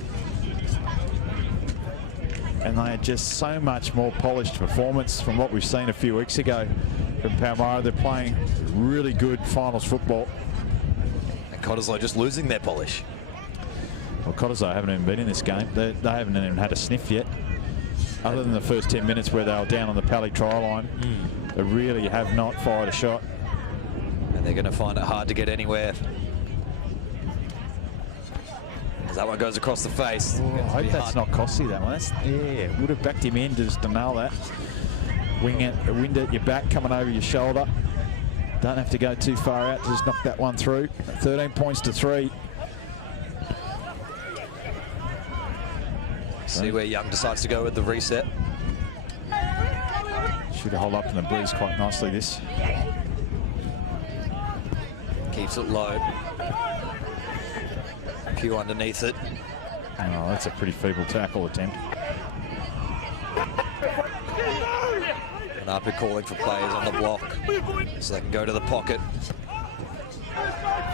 And they are just so much more polished performance from what we've seen a few weeks ago from Palmyra. They're playing really good finals football. And Cottesloe just losing their polish. Well, Cottesloe haven't even been in this game. They haven't even had a sniff yet. Other than the first 10 minutes where they were down on the Pally try line. They really have not fired a shot. And they're going to find it hard to get anywhere. As that one goes across the face. I hope that's not costly, that one. Yeah, would have backed him in just to nail that. Wind at your back, coming over your shoulder. Don't have to go too far out to just knock that one through. 13 points to 3. See where Young decides to go with the reset. Should hold up in the breeze quite nicely, this. Keeps it low. Pew underneath it. Oh, that's a pretty feeble tackle attempt. And Arpit calling for players on the block so they can go to the pocket.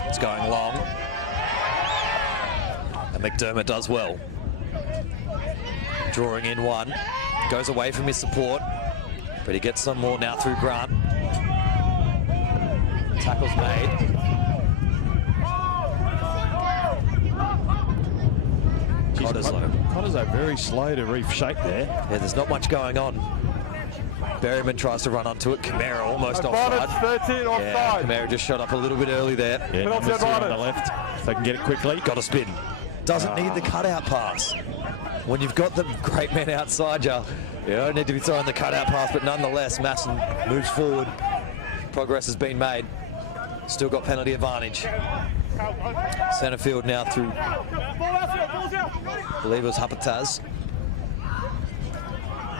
It's going long. And McDermott does well. Drawing in one. Goes away from his support. But he gets some more now through Grant. Tackle's made. Cottesloe very slow to reshape there. Yeah, there's not much going on. Berryman tries to run onto it. Kamara almost offside. 13 offside. Yeah, Kamara just shot up a little bit early there. Yeah, on the left. If they can get it quickly. Got a spin. Doesn't need the cutout pass. When you've got the great men outside you, you don't need to be throwing the cutout pass, but nonetheless, Masson moves forward. Progress has been made. Still got penalty advantage. Centre field now through, I believe it was Hapataz.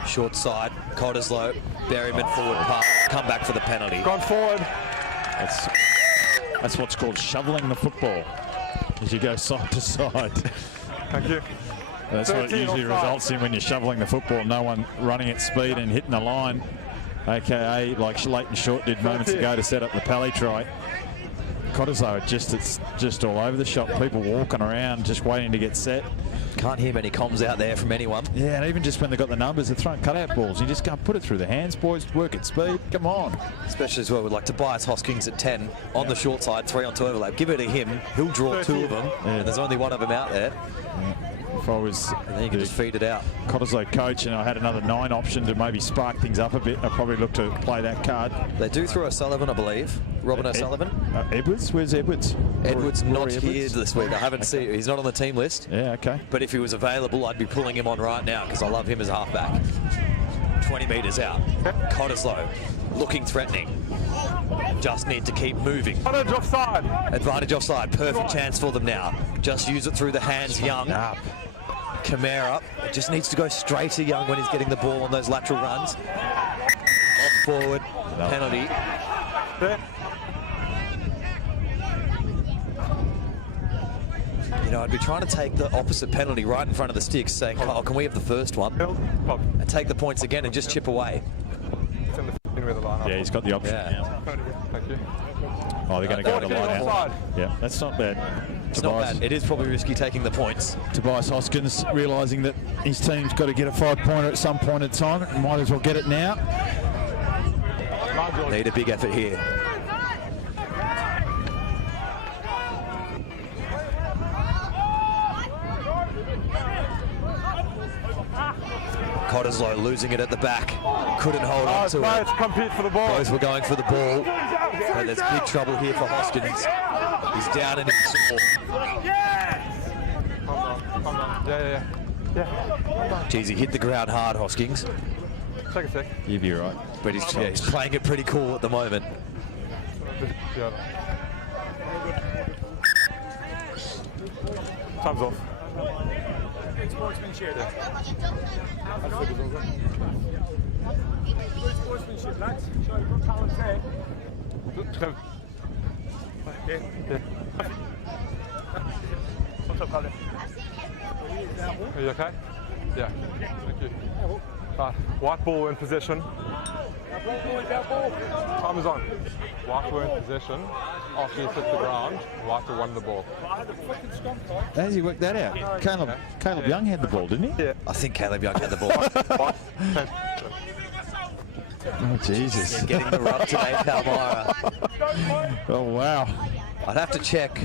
Short side, Cottesloe, Berryman forward pass, come back for the penalty. Gone forward. That's what's called shoveling the football, as you go side to side. Thank you. That's what it usually results in when you're shoveling the football. No one running at speed and hitting the line, aka like Leighton Short did moments ago to set up the Pally try. Cottesloe it's just all over the shop. People walking around, just waiting to get set. Can't hear many comms out there from anyone. Yeah, and even just when they've got the numbers, they're throwing cutout balls. You just can't put it through the hands, boys. Work at speed. Come on. Especially as well with like Tobias Hoskins at 10 on the short side, 3-on-2 overlap. Give it to him. He'll draw 2 of them, and there's only one of them out there. If I was And then you can just feed it out. Cottesloe coach and I had another 9 option to maybe spark things up a bit, I'd probably look to play that card. They do throw O'Sullivan, I believe. Robin O'Sullivan. Edwards? Where's Edwards? Edwards Rory not Edwards? here this week. I haven't seen. He's not on the team list. Yeah, okay. But if he was available, I'd be pulling him on right now because I love him as a halfback. 20 metres out. Cottesloe looking threatening. Just need to keep moving. Advantage offside. Advantage offside. Perfect chance for them now. Just use it through the hands, Young. Up. Kamara just needs to go straight to Young when he's getting the ball on those lateral runs. Off forward, penalty. You know, I'd be trying to take the opposite penalty right in front of the sticks, saying, "Oh, can we have the first one?" And take the points again and just chip away. Yeah, he's got the option now. Thank you. Oh, they're going to go to line out. Offside. Yeah, that's not bad. It's not bad. It is probably risky taking the points. Tobias Hoskins realising that his team's got to get a 5-pointer at some point in time. Might as well get it now. Need a big effort here. Cottesloe losing it at the back. Couldn't hold on to it. Compete for the ball. Both were going for the ball. But there's big trouble here for Hoskins. He's down in his ball. Yeah. Jeez, he hit the ground hard, Hoskins. Take a sec. You'd be right. But he's playing it pretty cool at the moment. Time's off. Good sportsmanship. Good sportsmanship, lads. Show you've got talent there. What's up, Paddy? Are you okay? Yeah. Thank you. White ball in possession. Time is on. White ball in possession. After you hit the ground, White will won the ball. How does he work that out? Caleb Young had the ball, didn't he? Yeah. I think Caleb Young had the ball. Oh, Jesus. Getting the rub today, Palmyra. Oh, wow. I'd have to check,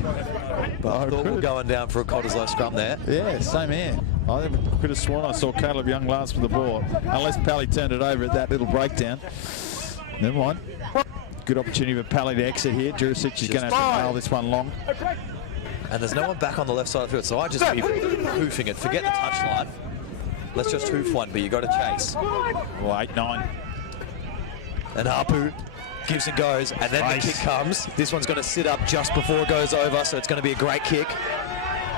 but I thought we were going down for a Cottesloe scrum there. Yeah, same here. I could have sworn I saw Caleb Young last with the ball, unless Pally turned it over at that little breakdown. Never mind. Good opportunity for Pally to exit here. Juricic is going to have to nail this one long. And there's no one back on the left side of the field, so I just be hoofing it. Forget the touchline. Let's just hoof one, but you got to chase. Well, 8-9. And Apu gives and goes, and then the kick comes. This one's going to sit up just before it goes over, so it's going to be a great kick.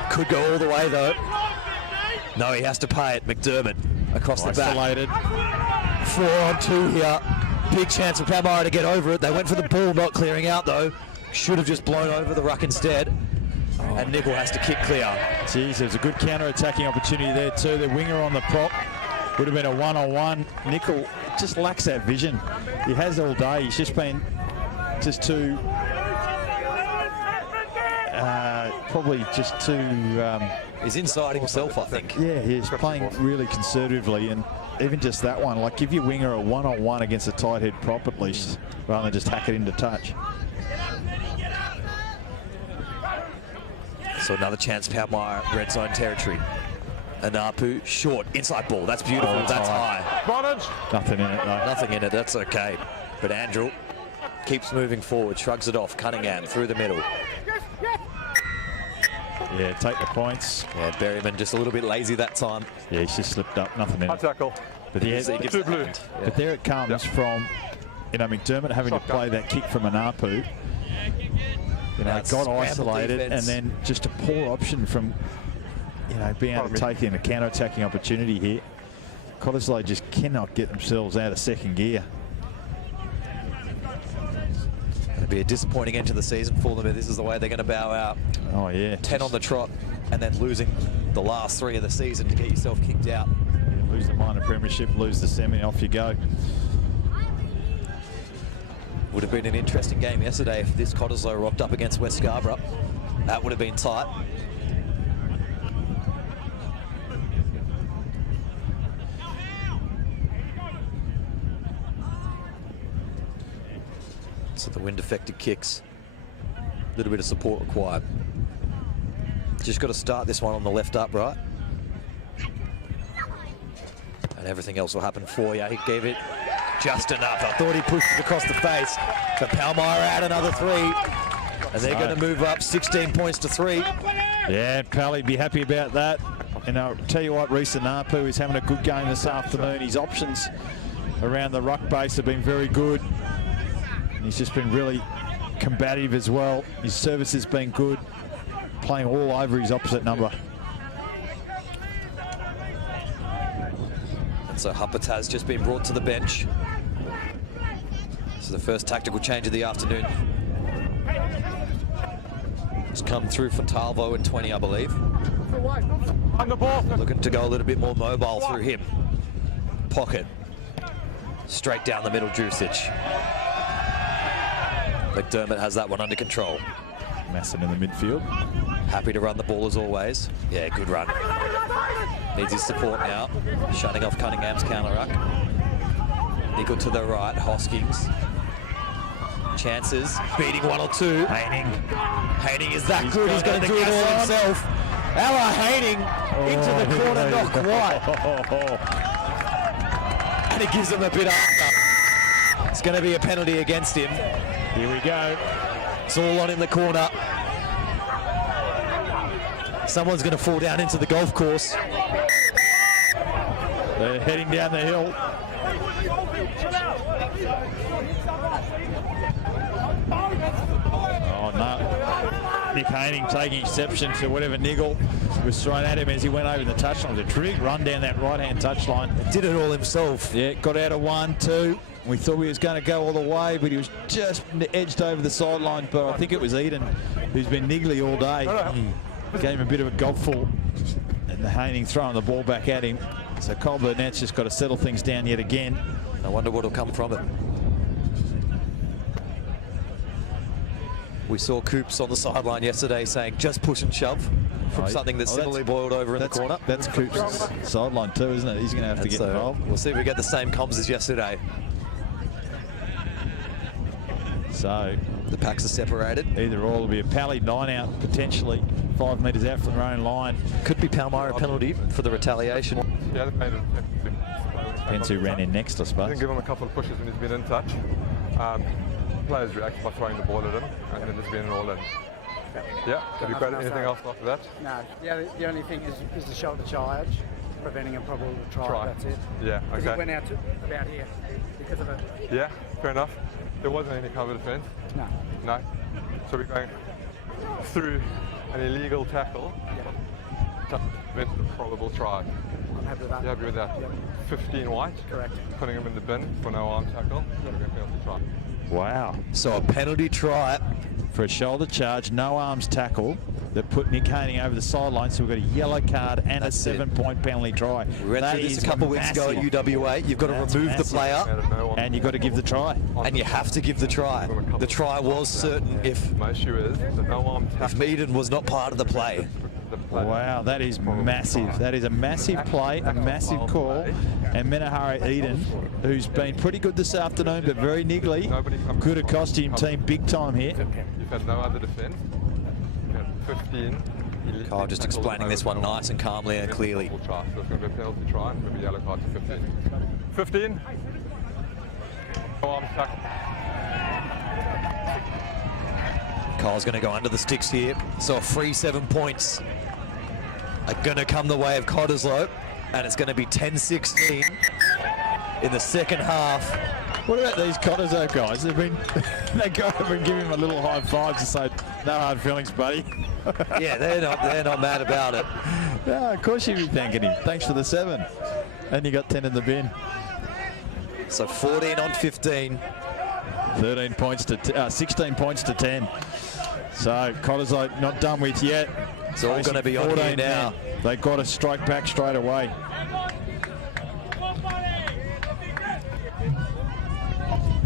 Could go all the way, though. No, he has to pay it. McDermott across the back. Isolated. 4-on-2 here. Big chance for Palmyra to get over it. They went for the ball, not clearing out, though. Should have just blown over the ruck instead. And Nickel has to kick clear. Geez, there's a good counter-attacking opportunity there too. The winger on the prop would have been a one-on-one. Nickel just lacks that vision. He has all day. He's just been too, probably just too. He's inside himself, I think. Yeah, he's playing really conservatively, and even just that one, like give your winger a one-on-one against a tight head prop at least, rather than just hack it into touch. So another chance, Palmyra, red zone territory. Anapu, short, inside ball. That's beautiful. That's high. Advantage. Nothing in it, though. Nothing in it. That's okay. But Andrew keeps moving forward, shrugs it off. Cunningham through the middle. Yeah, take the points. Yeah, Berryman just a little bit lazy that time. Yeah, he's just slipped up. Nothing in High it. tackle. But, He gives Two blue. but there it comes from, McDermott having to play that kick from Anapu. That's got scramble isolated, defense. and then just a poor option from, being able to take in a counter-attacking opportunity here. Cottesloe just cannot get themselves out of second gear. It'll be a disappointing end to the season for them if this is the way they're going to bow out. Oh, yeah. 10 on the trot, and then losing the last 3 of the season to get yourself kicked out. Lose the minor premiership, lose the semi, off you go. Would have been an interesting game yesterday if this Cottesloe rocked up against West Scarborough. That would have been tight. So the wind-affected kicks. A little bit of support required. Just got to start this one on the left upright. And everything else will happen for you. He gave it just enough. I thought he pushed it across the face. But Palmyra out another 3. And they're going to move up 16 points to 3. Yeah, Pally be happy about that. And I'll tell you what, Reese Napu is having a good game this afternoon. His options around the ruck base have been very good. He's just been really combative as well. His service has been good, playing all over his opposite number. And so Huppert's just been brought to the bench. This is the first tactical change of the afternoon. It's come through for Talvo in 20, I believe. On the ball. Looking to go a little bit more mobile through him. Pocket. Straight down the middle, Drusich. McDermott has that one under control. Masson in the midfield. Happy to run the ball as always. Yeah, good run. Needs his support now. Shutting off Cunningham's counter-ruck. Nickel to the right, Hoskins. Chances, beating 1 or 2. Haining is that good, he's going to do it all himself. Ella Haining into the corner, not quite. And he gives him a bit after. It's going to be a penalty against him. Here we go. It's all on in the corner. Someone's going to fall down into the golf course. They're heading down the hill. Oh no. Nick Haining taking exception to whatever niggle was thrown at him as he went over the touchline. It was a terrific run down that right-hand touchline. Did it all himself. Yeah, got out of 1, 2. We thought he was going to go all the way, but he was just edged over the sideline. But I think it was Eden, who's been niggly all day. Gave him a bit of a gobful, and the Haining throwing the ball back at him. So Cole Burnett's just got to settle things down yet again. I wonder what'll come from it. We saw Coops on the sideline yesterday saying just push and shove from something that's similarly boiled over in the corner. That's Coops' sideline too, isn't it? He's going to have to get involved. We'll see if we get the same comms as yesterday. So the packs are separated. Either or will be a Pally 9 out, potentially 5 metres out from their own line. Could be Palmyra penalty for the retaliation. Yeah, they made it. Depends who ran in next, I suppose. Didn't give him a couple of pushes when he's been in touch. Players react by throwing the ball at him and then just being all in. Yeah, have you got anything else after that? No, the only thing is the shoulder charge, preventing a probable try. That's it. Yeah, okay. It went out to about here because of it. Yeah, fair enough. There wasn't any cover defence? No. No? So we're going through an illegal tackle to prevent a probable try. I'm happy with that. You happy with that? Yep. 15 white. Correct. Putting him in the bin for no arm tackle. Yep. Penalty try. Wow. So a penalty try for a shoulder charge, no arms tackle that put Nick Haining over the sideline. So we've got a yellow card and That's a 7-point penalty try. We went through this a couple of weeks ago at UWA. You've got to remove the player. And you've got to give the try. And you have to give the try. The try was certain if My issue is that no arm tackle. Meaden was not part of the play. Wow, that is massive. That is a massive play, a massive call. And Menahara Eden, who's been pretty good this afternoon, but very niggly, could have cost him team big time here. You've had no other defence. You had 15. Kyle just explaining this one nice and calmly and clearly. So it's going to be a penalty try and maybe yellow card to 15. 15. No arm tackle. Kyle's going to go under the sticks here. So a free 7 points are going to come the way of Cottesloe. And it's going to be 10-16 in the second half. What about these Cottesloe guys? They've been, they go over and give him a little high five to say, no hard feelings, buddy. Yeah, they're not mad about it. Yeah, of course you'd be thanking him. Thanks for the 7. And you got 10 in the bin. So 14 on 15. 13 points to 16 points to 10. So Cottesloe not done with yet. It's all going to be on here now. They've got to strike back straight away.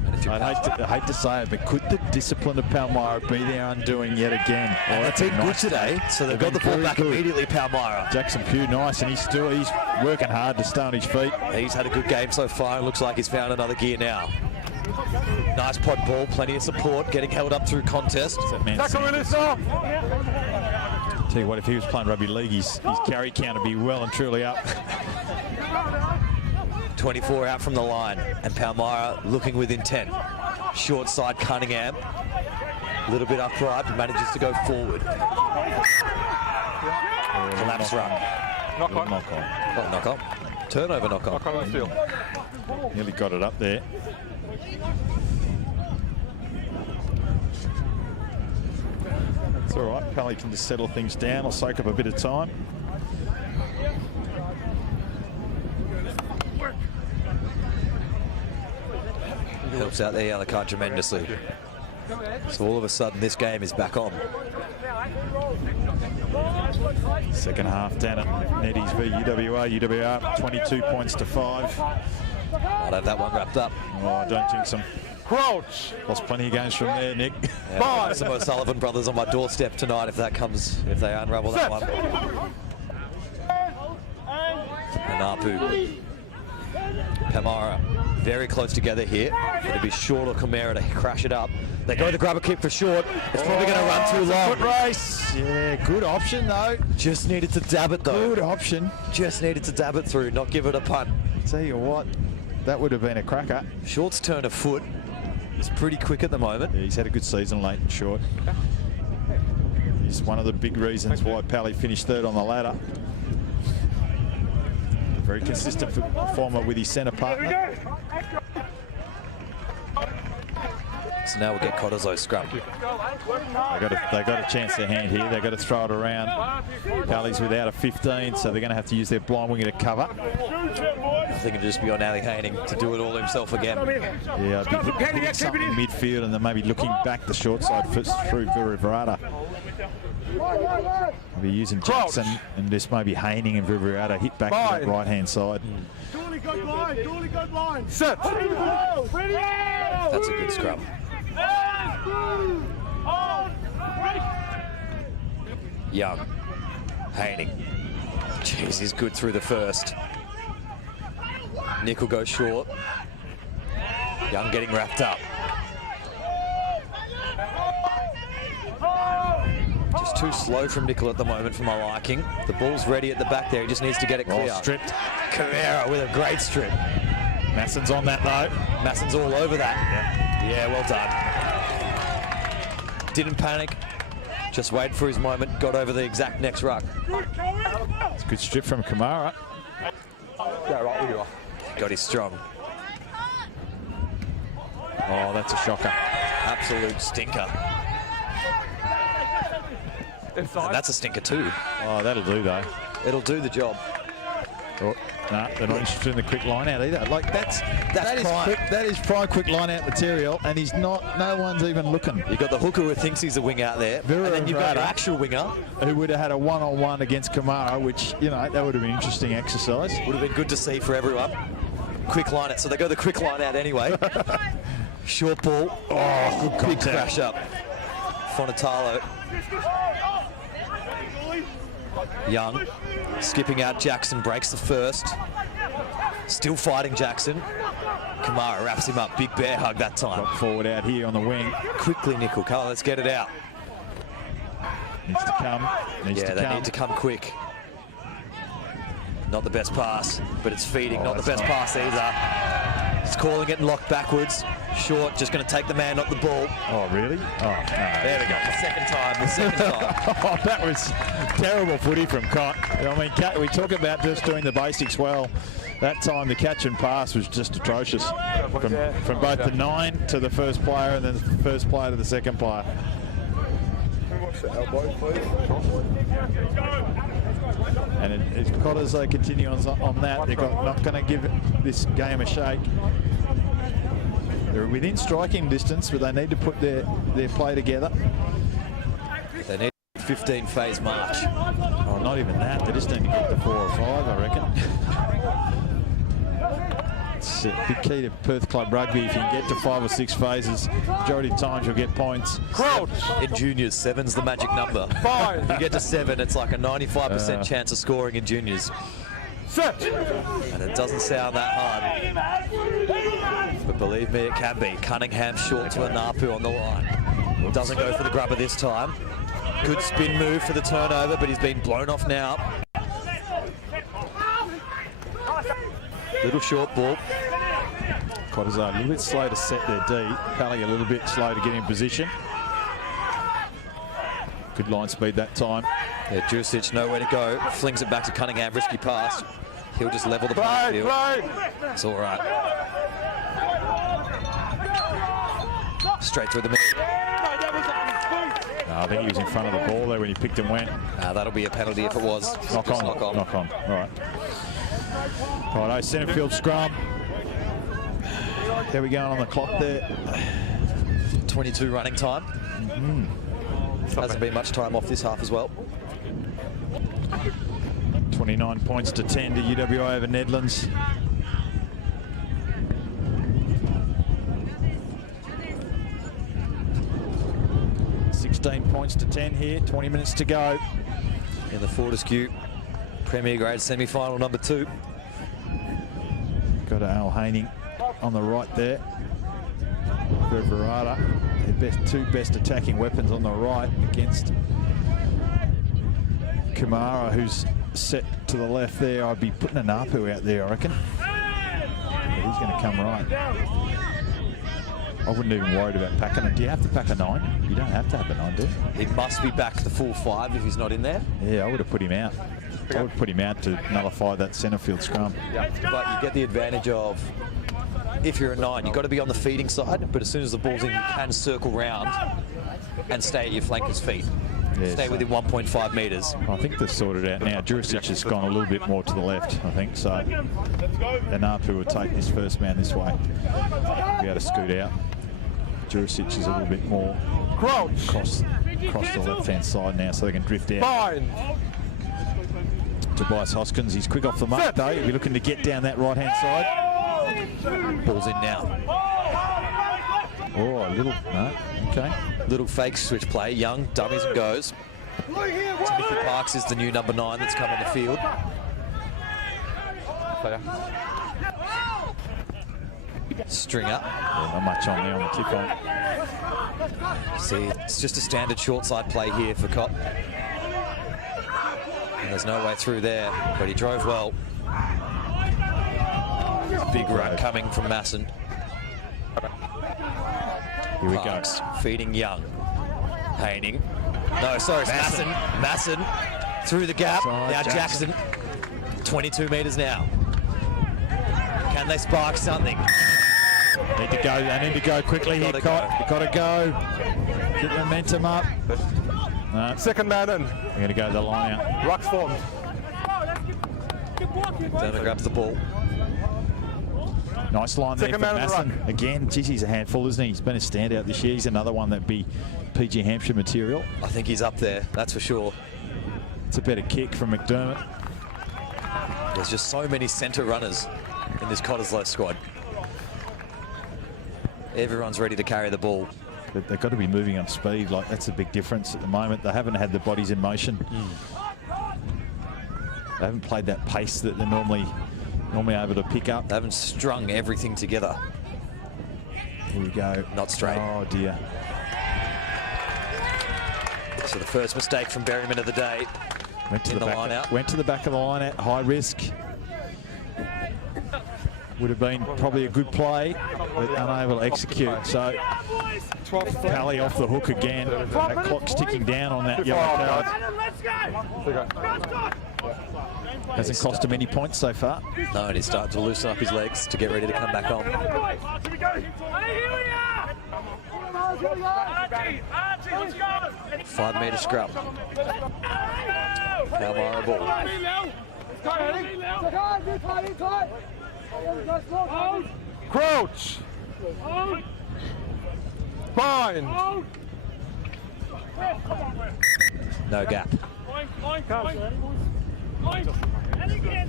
And if I hate to say it, but could the discipline of Palmyra be their undoing yet again? And they've been good today, so they've got the ball back immediately, Palmyra. Jackson Pugh, nice, and he's working hard to stay on his feet. He's had a good game so far, and looks like he's found another gear now. Nice pod ball, plenty of support, getting held up through contest. Tell you what, if he was playing rugby league, his carry count would be well and truly up. 24 out from the line, and Palmyra looking with intent. Short side, Cunningham. A little bit upright, but manages to go forward. Collapse run. Knock on. Oh, knock on. Turnover knock on. Knock on the field. Nearly got it up there. It's all right. Pally can just settle things down or soak up a bit of time. Helps out their yellow card tremendously. So all of a sudden, this game is back on. Second half down at Neddies v UWA. UWA 22 points to 5. I'll have that one wrapped up. Oh, I don't jinx them. Crouch. Lost plenty of games from there, Nick. Yeah, I've got some O'Sullivan brothers on my doorstep tonight if they unravel that one. And Apu. Palmyra very close together here. It'll be Short or Camara to crash it up. They go to grab a kick for Short. It's probably going to run too long. Foot race. Yeah, good option though. Just needed to dab it though. Good option. Just needed to dab it through, not give it a punt. Tell you what, that would have been a cracker. Short's turn of foot is pretty quick at the moment. Yeah, he's had a good season late and Short. He's one of the big reasons why Pally finished third on the ladder. Very consistent performer with his centre partner. So now we'll get Cottesloe scrum. They got a chance to hand here. They've got to throw it around. Pally's without a 15, so they're going to have to use their blind winger to cover. I think it'll just be on Ali Haining to do it all himself again. Yeah, I'd be hitting something in midfield and then maybe looking back the short side through Vivarata. Be using Jackson and just maybe Haining and Vivarata hit back to that right-hand side. Set. That's a good scrum. Young. Haining. Jeez, he's good through the first. Nick will go short. Young getting wrapped up. Just too slow from Nickel at the moment for my liking. The ball's ready at the back there. He just needs to get it clear. Oh, stripped. Camara with a great strip. Masson's on that though. Masson's all over that. Yeah, well done. Didn't panic. Just waited for his moment. Got over the exact next ruck. It's a good strip from Camara. Yeah, right where you are. Got his strong. Oh, that's a shocker. Absolute stinker. And that's a stinker too. Oh, that'll do though. It'll do the job. Oh, no, they're not interested in the quick line out either. Like that is prime. quick. That is prime quick line out material, and he's not. No one's even looking. You got the hooker who thinks he's a wing out there, and then you've got the actual winger who would have had a one-on-one against Camara, which that would have been an interesting exercise. Would have been good to see for everyone. Quick line out, so they go the quick line out anyway. Short ball. Oh, good Big contact. crash up. Fonatalo. Young skipping out. Jackson breaks the first. Still fighting Jackson. Camara wraps him up. Big bear hug that time. Drop forward out here on the wing. Quickly, Nickel. Come on, let's get it out. Needs to come. Needs to They come. need to come quick. Not the best pass, but it's feeding. Not the best pass either. He's calling it and locked backwards. Short, just going to take the man, not the ball. Oh, really? Oh, no. There we go. The second time. Oh, that was terrible footy from Cott. I mean, we talk about just doing the basics well. That time, the catch and pass was just atrocious. From both the 9 to the first player and then the first player to the second player. Watch the elbow, please. And if Cottesloe continue on that, they're not going to give this game a shake. They're within striking distance, but they need to put their play together. They need a 15-phase march. Oh, not even that. They just need to get to 4 or 5, I reckon. It's a big key to Perth Club Rugby. If you can get to 5 or 6 phases, majority of times you'll get points. Crouch. In juniors, 7's the magic number. Fine. If you get to 7, it's like a 95% chance of scoring in juniors. Set. And it doesn't sound that hard. But believe me, it can be. Cunningham short to Anapu on the line. Doesn't go for the grubber this time. Good spin move for the turnover, but he's been blown off now. Little short ball. Cottesloe a little bit slow to set their D. Pally a little bit slow to get in position. Good line speed that time. Yeah, Juricic nowhere to go. Flings it back to Cunningham. Risky pass. He'll just level the playing field. It's all right. Straight through the middle. No, I think he was in front of the ball there when he picked and went. That'll be a penalty if it was. Knock on. Knock on. All right. Righto, centre field scrum. How are we going on the clock there? 22 running time. Hasn't been much time off this half as well. 29 points to 10 to UWA over Nedlands. Points to 10 here, 20 minutes to go. In the Fortescue Premier Grade semi-final number 2. Got Al Haining on the right there. Verata, their two best attacking weapons on the right against Kamara, who's set to the left there. I'd be putting an Apu out there, I reckon. But he's going to come right. I wouldn't even worried about packing it. Do you have to pack a 9? You don't have to have a 9, do you? He must be back the full 5 if he's not in there. Yeah, I would have put him out. I would put him out to nullify that centre field scrum. Yeah, but you get the advantage of, if you're a 9, you've got to be on the feeding side, but as soon as the ball's in, you can circle round and stay at your flankers' feet. Yeah, stay within 1.5 metres. I think they've sorted it out now. Juricic has gone a little bit more to the left, I think. So Anapu will take this first man this way. Be able to scoot out. Juricic is a little bit more across the left-hand side now, so they can drift out. Fine. Tobias Hoskins, he's quick off the mark though. He'll be looking to get down that right-hand side. Ball's in now. Oh, a little, no, okay. Little fake switch play. Young, dummies and goes. Timothy Parks is the new number 9 that's come on the field. Stringer. Yeah, not much on there on the kick on. See, it's just a standard short side play here for Cott. And there's no way through there, but he drove well. Big run coming from Masson. Here we Parks, go. feeding Young. Haining. No, sorry, it's Masson. Masson through the gap. Now Jackson. 22 metres now. Can they spark something? Need to go. They need to go quickly here, Cott. You've got to go. Get the momentum up. No. Second man in. We're going to go to the line out. Rucks formed. Denver grabs the ball. Nice line there for Masson. Again, geez, he's a handful, isn't he? He's been a standout this year. He's another one that'd be PG Hampshire material. I think he's up there, that's for sure. It's a better kick from McDermott. There's just so many centre runners in this Cottesloe squad. Everyone's ready to carry the ball. But they've got to be moving on speed. Like, that's a big difference at the moment. They haven't had the bodies in motion. They haven't played that pace that they're normally able to pick up. They haven't strung everything together. Here we go. Not straight. Oh dear. So the first mistake from Berryman of the day. Went to the line out. Went to the back of the line at high risk. Would have been probably a good play, but unable to execute. So Pally off the hook again. That clock's ticking down on that yellow card. Hasn't cost him any points so far. No, and he's starting to loosen up his legs to get ready to come back on. 5 metre scrum. Palmyra ball. Crouch. Fine. No gap.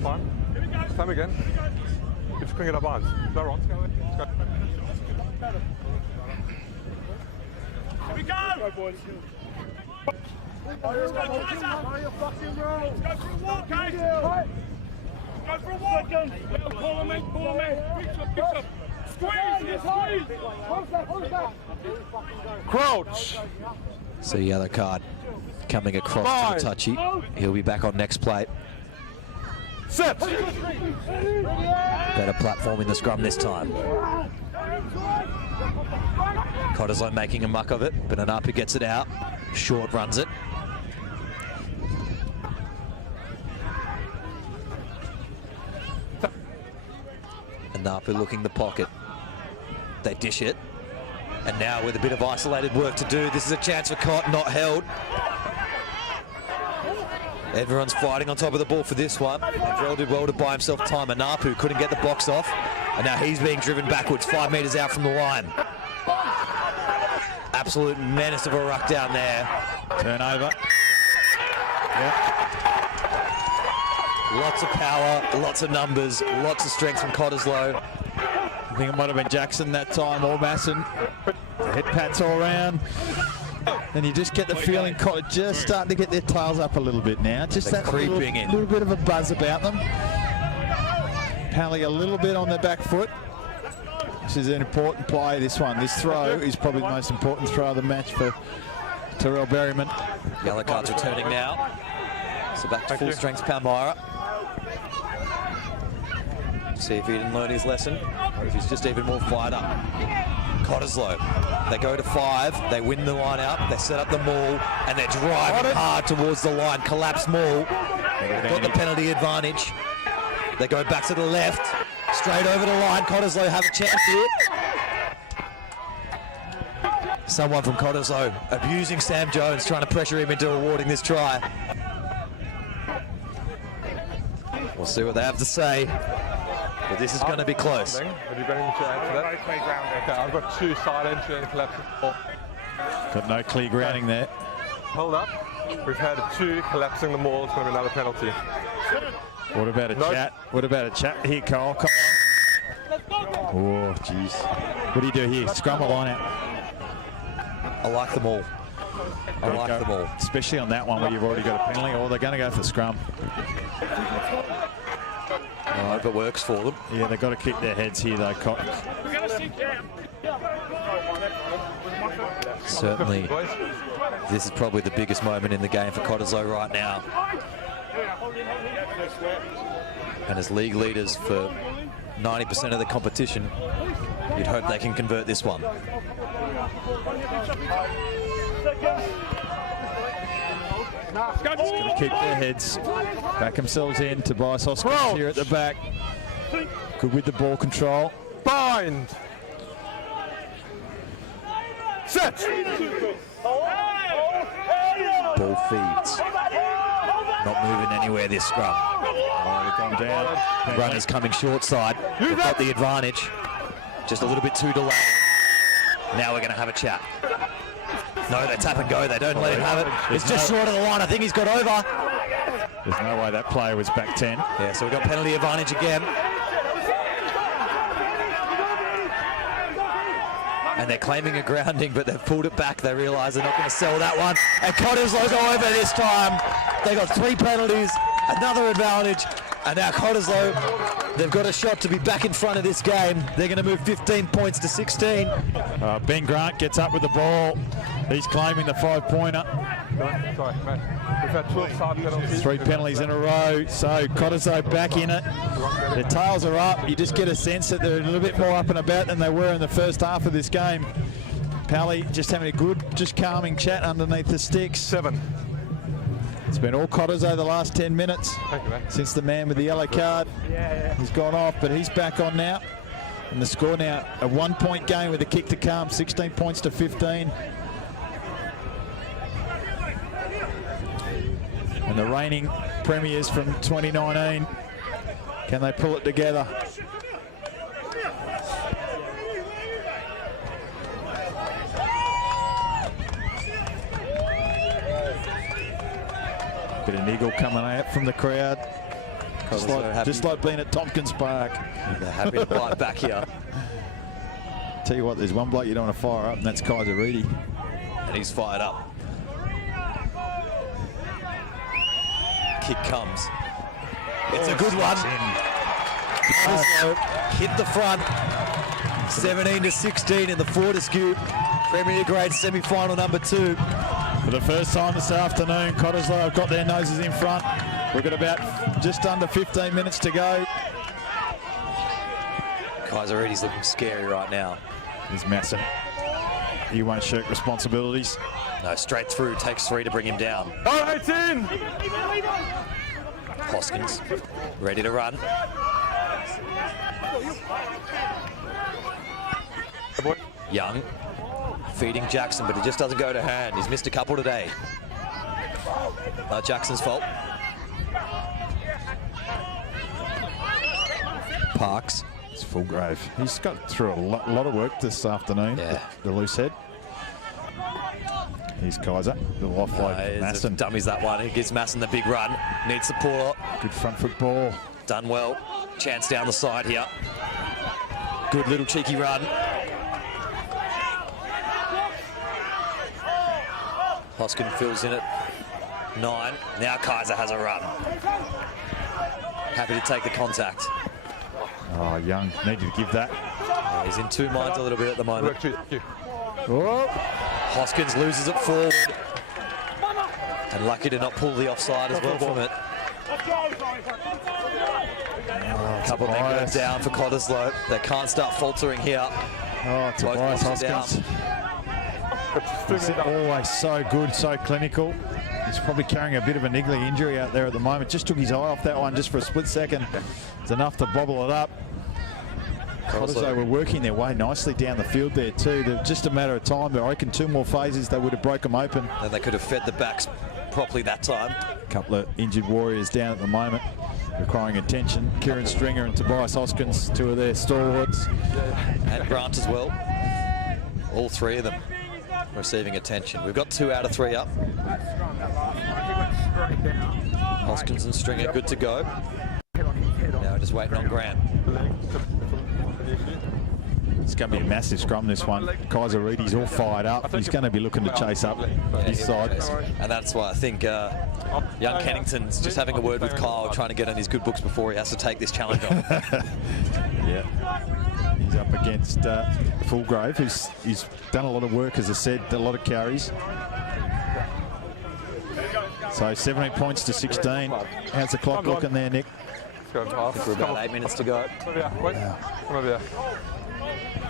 Fine. Time again. Just bring it up on. No, Ron. Here we go! Go, boys. Let's go, Kaiser! Let's go for a walk, guys! Go for a walk! Pull him in, pull him in! Reach up! Squeeze! Crouch. So yellow card coming across to the touchy. He'll be back on next plate. Set. Better platform in the scrum this time. Cottesloe making a muck of it, but Anapu gets it out. Short runs it. Anapu looking the pocket. They dish it. And now with a bit of isolated work to do, this is a chance for Cott, not held. Everyone's fighting on top of the ball for this one. Drell did well to buy himself time. Anapu couldn't get the box off. And now he's being driven backwards, 5 metres out from the line. Absolute menace of a ruck down there. Turnover. Yep. Lots of power, lots of numbers, lots of strength from Cottesloe. I think it might have been Jackson that time, or Masson. Head pats all around. And you just get the feeling Cott just starting to get their tails up a little bit now. Just They're that creeping in. little bit of a buzz about them. Pally a little bit on their back foot. This is an important play, this one. This throw is probably the most important throw of the match for Terrell Berryman. Yellow card's returning now. So back to full strength Palmyra. See if he didn't learn his lesson, or if he's just even more fired up. Cottesloe, they go to 5, they win the line out, they set up the maul, and they're driving hard towards the line. Collapse maul, got the penalty advantage. They go back to the left, straight over the line. Cottesloe have a chance here. Someone from Cottesloe abusing Sam Jones, trying to pressure him into awarding this try. We'll see what they have to say. But this is going to be close. Have you got anything to add to that? Okay, I've got 2 side entry and collapsing. Got no clear grounding there. Hold up. We've had 2 collapsing the maul. It's going to be another penalty. What about a chat? What about a chat? Here, Cole. Oh, jeez. What do you do here? Scrum a line out. I like them all. I like them all. Especially on that one where you've already got a penalty, or they're going to go for scrum. I hope it works for them. Yeah, they've got to keep their heads here, though, Cotton. Certainly, this is probably the biggest moment in the game for Cottesloe right now. And as league leaders for 90% of the competition, you'd hope they can convert this one. Just got to keep their heads, back themselves in. Tobias Hoskins here at the back. Good with the ball control. Bind. Set. Ball feeds. Not moving anywhere this scrum. Oh, they've gone down. Runners coming short side. They've got the advantage. Just a little bit too delayed. Now we're going to have a chat. No, they tap and go. They don't let him have it. It's just short of the line. I think he's got over. There's no way that player was back 10. Yeah, so we've got penalty advantage again. And they're claiming a grounding, but they've pulled it back. They realise they're not going to sell that one. And Cottesloe go over this time. They got 3 penalties, another advantage. And now Cottesloe, they've got a shot to be back in front of this game. They're going to move 15 points to 16. Ben Grant gets up with the ball. He's claiming the 5-pointer. Sorry, mate. We've had 12 side penalties. 3 penalties in a row. So Cottesloe back in it. Their tails are up. You just get a sense that they're a little bit more up and about than they were in the first half of this game. Pally just having a good, just calming chat underneath the sticks. 7. It's been all Cottesloe the last 10 minutes. Thank you, mate. Since the man with the yellow card has gone off, but he's back on now. And the score now, a 1-point game with a kick to come, 16 points to 15. And the reigning premiers from 2019, can they pull it together? Bit of niggle coming out from the crowd. Just like being at Tompkins Park. They're happy to bite back here. Tell you what, there's one bloke you don't want to fire up, and that's Kaiser Reedy. And he's fired up. Kick comes. It's a good one. Hit the front. 17-16 in the Fortescue Premier Grade semi-final number 2. For the first time this afternoon, Cottesloe have got their noses in front. We've got about just under 15 minutes to go. Kaiser Reedy's looking scary right now. He's Masson. He won't shirk responsibilities. No, straight through, takes 3 to bring him down. Oh, 18! Hoskins, ready to run. Young, feeding Jackson, but he just doesn't go to hand. He's missed a couple today. Not Jackson's fault. Parks. It's Fulgrave. He's got through a lot of work this afternoon. Yeah. The loose head. Here's Kaiser. Little offload. Masson. Dummies that one. He gives Masson the big run. Needs support. Good front foot ball. Done well. Chance down the side here. Good little cheeky run. Hoskin fills in at 9. Now Kaiser has a run. Happy to take the contact. Oh, Young needed to give that. Yeah, he's in 2 minds a little bit at the moment. Oh. Hoskins loses it forward. And lucky to not pull the offside as well from it. A couple of men going down for Cottesloe. They can't start faltering here. Oh, Tobias Hoskins. He's always so good, so clinical. He's probably carrying a bit of a niggly injury out there at the moment. Just took his eye off that one just for a split second. It's enough to bobble it up. Cottesloe were working their way nicely down the field there too. They're just a matter of time. I reckon 2 more phases they would have broke them open. And they could have fed the backs properly that time. A couple of injured warriors down at the moment, requiring attention. Kieran Stringer and Tobias Hoskins, 2 of their stalwarts. And Grant as well. All 3 of them receiving attention. We've got 2 out of 3 up. Hoskins and Stringer good to go. Now just waiting on Grant. It's going to be a massive scrum, this one. Kaiser Reedy's all fired up. He's going to be looking to chase up his side. And that's why I think young Kennington's just having a word with Kyle, trying to get on his good books before he has to take this challenge on. Yeah. He's up against Fulgrave, who's done a lot of work, as I said, a lot of carries. So 17 points to 16. How's the clock looking there, Nick? For about 8 minutes to go.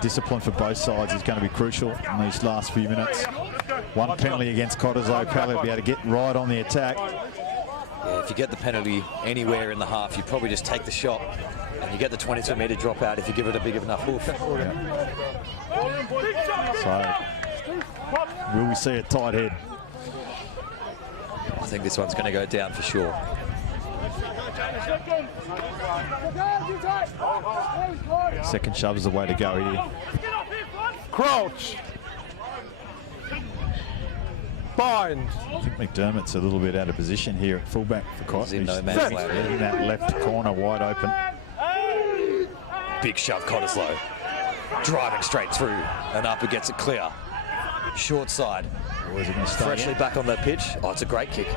Discipline for both sides is going to be crucial in these last few minutes. 1 penalty against Cottesloe, Pally will be able to get right on the attack. Yeah, if you get the penalty anywhere in the half, you probably just take the shot and you get the 22-metre dropout if you give it a big enough hoof. Yeah. So, will we see a tight head? I think this one's going to go down for sure. Second shove is the way to go here. Crouch. Bind. I think McDermott's a little bit out of position here at fullback for Cott. He's in no man's land. In that left corner, wide open. Big shove, Cottesloe. Driving straight through and up and gets it clear. Short side. Or is he going to stay Freshly in? back on the pitch. Oh, it's a great kick.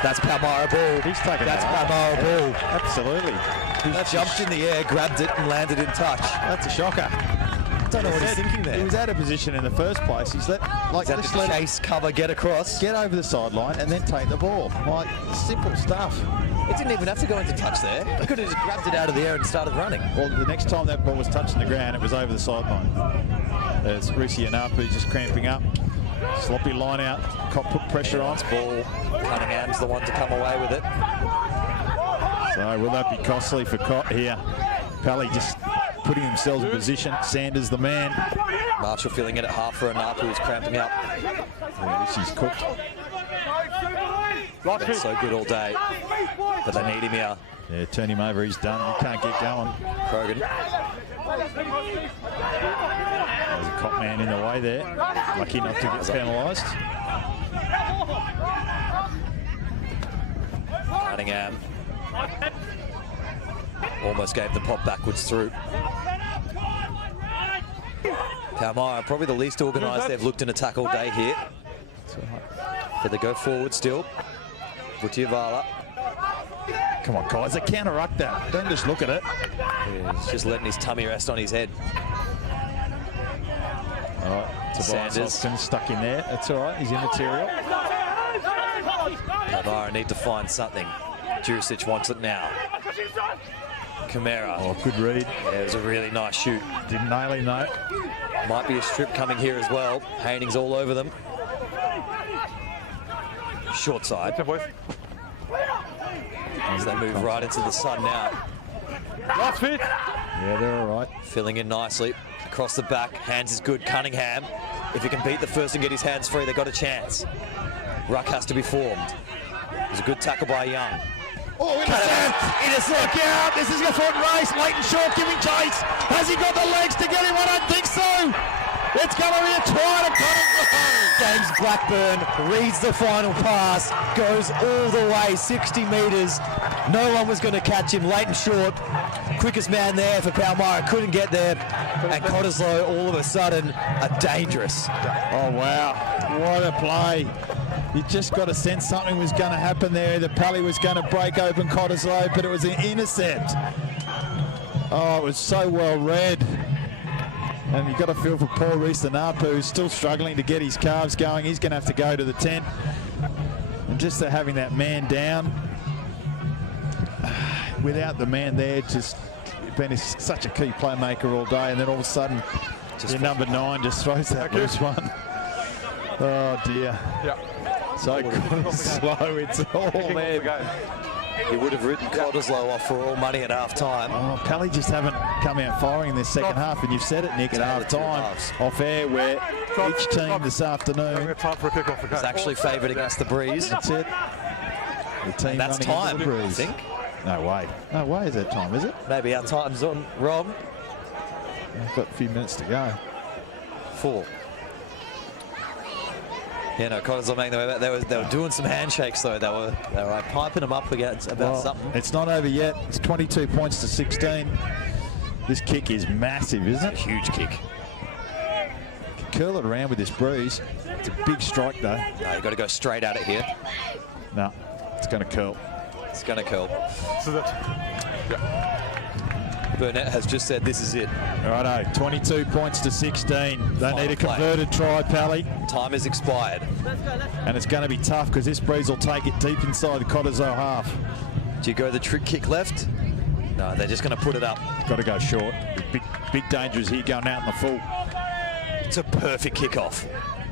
That's Palmyra ball. He's taken That's that. Palmyra ball. Absolutely. He jumped in the air, grabbed it, and landed in touch. That's a shocker. I don't know what he's thinking there. He was out of position in the first place. He's let, like, He's had just to let chase, cover, get across. get over the sideline and then take the ball. Like, simple stuff. It didn't even have to go into touch there. He could have just grabbed it out of the air and started running. Well, the next time that ball was touching the ground, it was over the sideline. There's Risi Anapu just cramping up. Sloppy line out. Cop put pressure on. Ball. Cunningham's the one to come away with it. So will that be costly for Cott here? Pally just putting themselves in position. Sanders the man. Marshall feeling it at half for Anapu, who's cramping up. She's cooked. Been so good all day, but they need him here. Yeah, turn him over. He's done. He can't get going. Krogan. There's a Cott man in the way there. Lucky not to get penalised. Cunningham almost gave the pop backwards through. Palmyra, probably the least organised they've looked in attack all day here. But they go forward still. Vutiavala. Come on, guys, they counteract that. Don't just look at it. Yeah, he's just letting his tummy rest on his head. All right, Sanders. stuck in there. That's all right. He's immaterial. Palmyra need to find something. Juricic wants it now. Camara. Oh, good read. Yeah, it was a really nice shoot. Didn't nail him, though. Might be a strip coming here as well. Haining's all over them. Short side. As they move right into the sun now. Last fit. Yeah, they're all right. Filling in nicely. Across the back. Hands is good. Cunningham. If he can beat the first and get his hands free, they've got a chance. Ruck has to be formed. It was a good tackle by Young. Oh, intercept! Look out! This is a foot race. Leighton Short giving chase. Has he got the legs to get him? I don't think so. It's going to be a try to Cottesloe. James Blackburn reads the final pass, goes all the way, 60 metres. No one was going to catch him. Leighton Short, quickest man there for Palmyra, couldn't get there. And Cottesloe, all of a sudden, are dangerous. Oh, wow. What a play. You just got to sense something was going to happen there. The Pally was going to break open Cottesloe, but it was an intercept. Oh, it was so well read. And you've got to feel for poor Reece Napu, who's still struggling to get his calves going. He's going to have to go to the tent. And just having that man down, without the man there, just been such a key playmaker all day. And then all of a sudden, your number 9 just throws that loose one. Oh, dear. Yeah. So slow, it's all there. He would have written Cottesloe off for all money at half-time. Oh, Pally just haven't come out firing in this second half, and you've said it, Nick, at half-time, off air, where each team this afternoon Time for a kick-off. is actually favoured against the breeze. That's it. The team That's running time, into the I breeze. think. No way. No way is that time, is it? Maybe our time's on wrong. We've got a few minutes to go. 4. Yeah, no, Cottesloe making their way back. They were doing some handshakes though. They were like piping them up against about something. It's not over yet. It's 22 points to 16. This kick is massive, isn't it? Huge kick. Can curl it around with this breeze. It's a big strike though. No, you've got to go straight at it here. No, it's going to curl. It's going to curl. So that, Burnett has just said this is it. Righto, 22 points to 16. They Final need a play. converted try, Pally. Time is expired. And it's going to be tough because this breeze will take it deep inside the Cottesloe half. Do you go the trick kick left? No, they're just going to put it up. Got to go short. Big danger is here going out in the full. It's a perfect kickoff,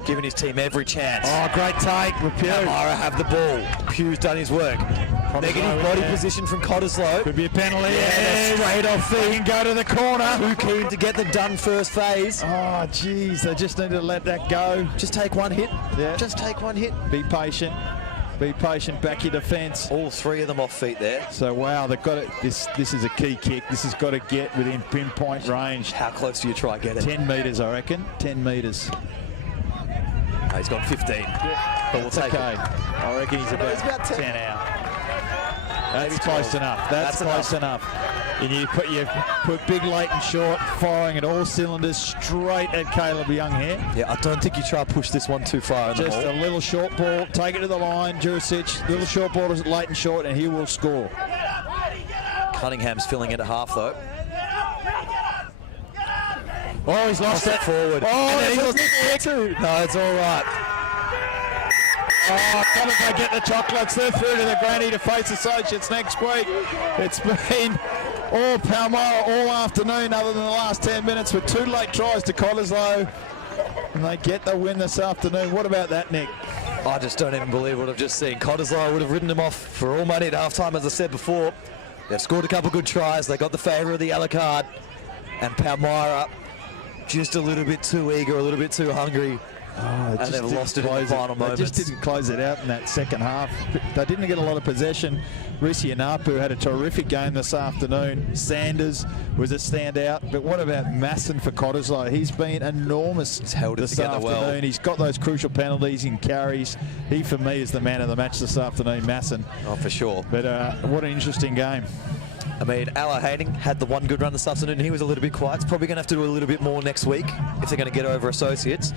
giving his team every chance. Oh, great take. Pugh. Palmyra have the ball. Pugh's done his work. Negative body position from Cottesloe. Could be a penalty. Yeah, straight off feet. He can go to the corner. Too keen to get the done first phase. Oh, geez. They just need to let that go. Just take one hit. Yeah. Just take one hit. Be patient. Be patient. Back your defence. All 3 of them off feet there. So, wow, they've got it. This is a key kick. This has got to get within pinpoint range. How close do you try get it? 10 metres, I reckon. 10 metres. Oh, he's got 15. But we'll take Okay. it. I reckon he's about 10 out. That's close enough. That's close enough. And you put big Leighton Short firing at all cylinders straight at Caleb Young here. Yeah, I don't think you try to push this one too far. Just a little short ball. Take it to the line. Juricic. Little short ball to Leighton Short, and he will score. Cunningham's filling it at half though. Oh, he's lost it forward. Oh, and then he lost it too. No, it's all right. Oh, Cottesloe get the chocolates. They're through to the granny to face Associates next week. It's been all Palmyra all afternoon other than the last 10 minutes with 2 late tries to Cottesloe. And they get the win this afternoon. What about that, Nick? I just don't even believe what I've just seen. Cottesloe would have ridden them off for all money at half-time, as I said before. They've scored a couple good tries. They got the favour of the yellow card. And Palmyra just a little bit too eager, a little bit too hungry Oh, and they've lost it in the final moments. They just didn't close it out in that second half. They didn't get a lot of possession. Risi Anapu had a terrific game this afternoon. Sanders was a standout. But what about Masson for Cottesloe? He's been enormous. He's held it this together afternoon. well. He's got those crucial penalties in carries. He, for me, is the man of the match this afternoon, Masson. Oh, for sure. But what an interesting game. I mean, Ala Hayning had the one good run this afternoon, and he was a little bit quiet. It's probably going to have to do a little bit more next week if they're going to get over Associates.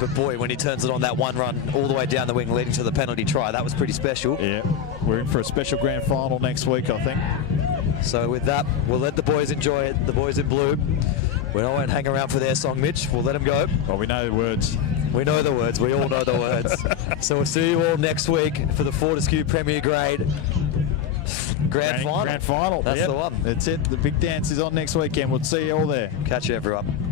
But boy, when he turns it on, that one run all the way down the wing leading to the penalty try, that was pretty special. Yeah, we're in for a special grand final next week, I think. So with that, we'll let the boys enjoy it, the boys in blue. We won't hang around for their song, Mitch. We'll let them go. Well, we know the words. We know the words. We all know the words. So we'll see you all next week for the Fortescue Premier Grade Grand Final. Grand final. That's Yep. the one. That's it. The big dance is on next weekend. We'll see you all there. Catch you, everyone.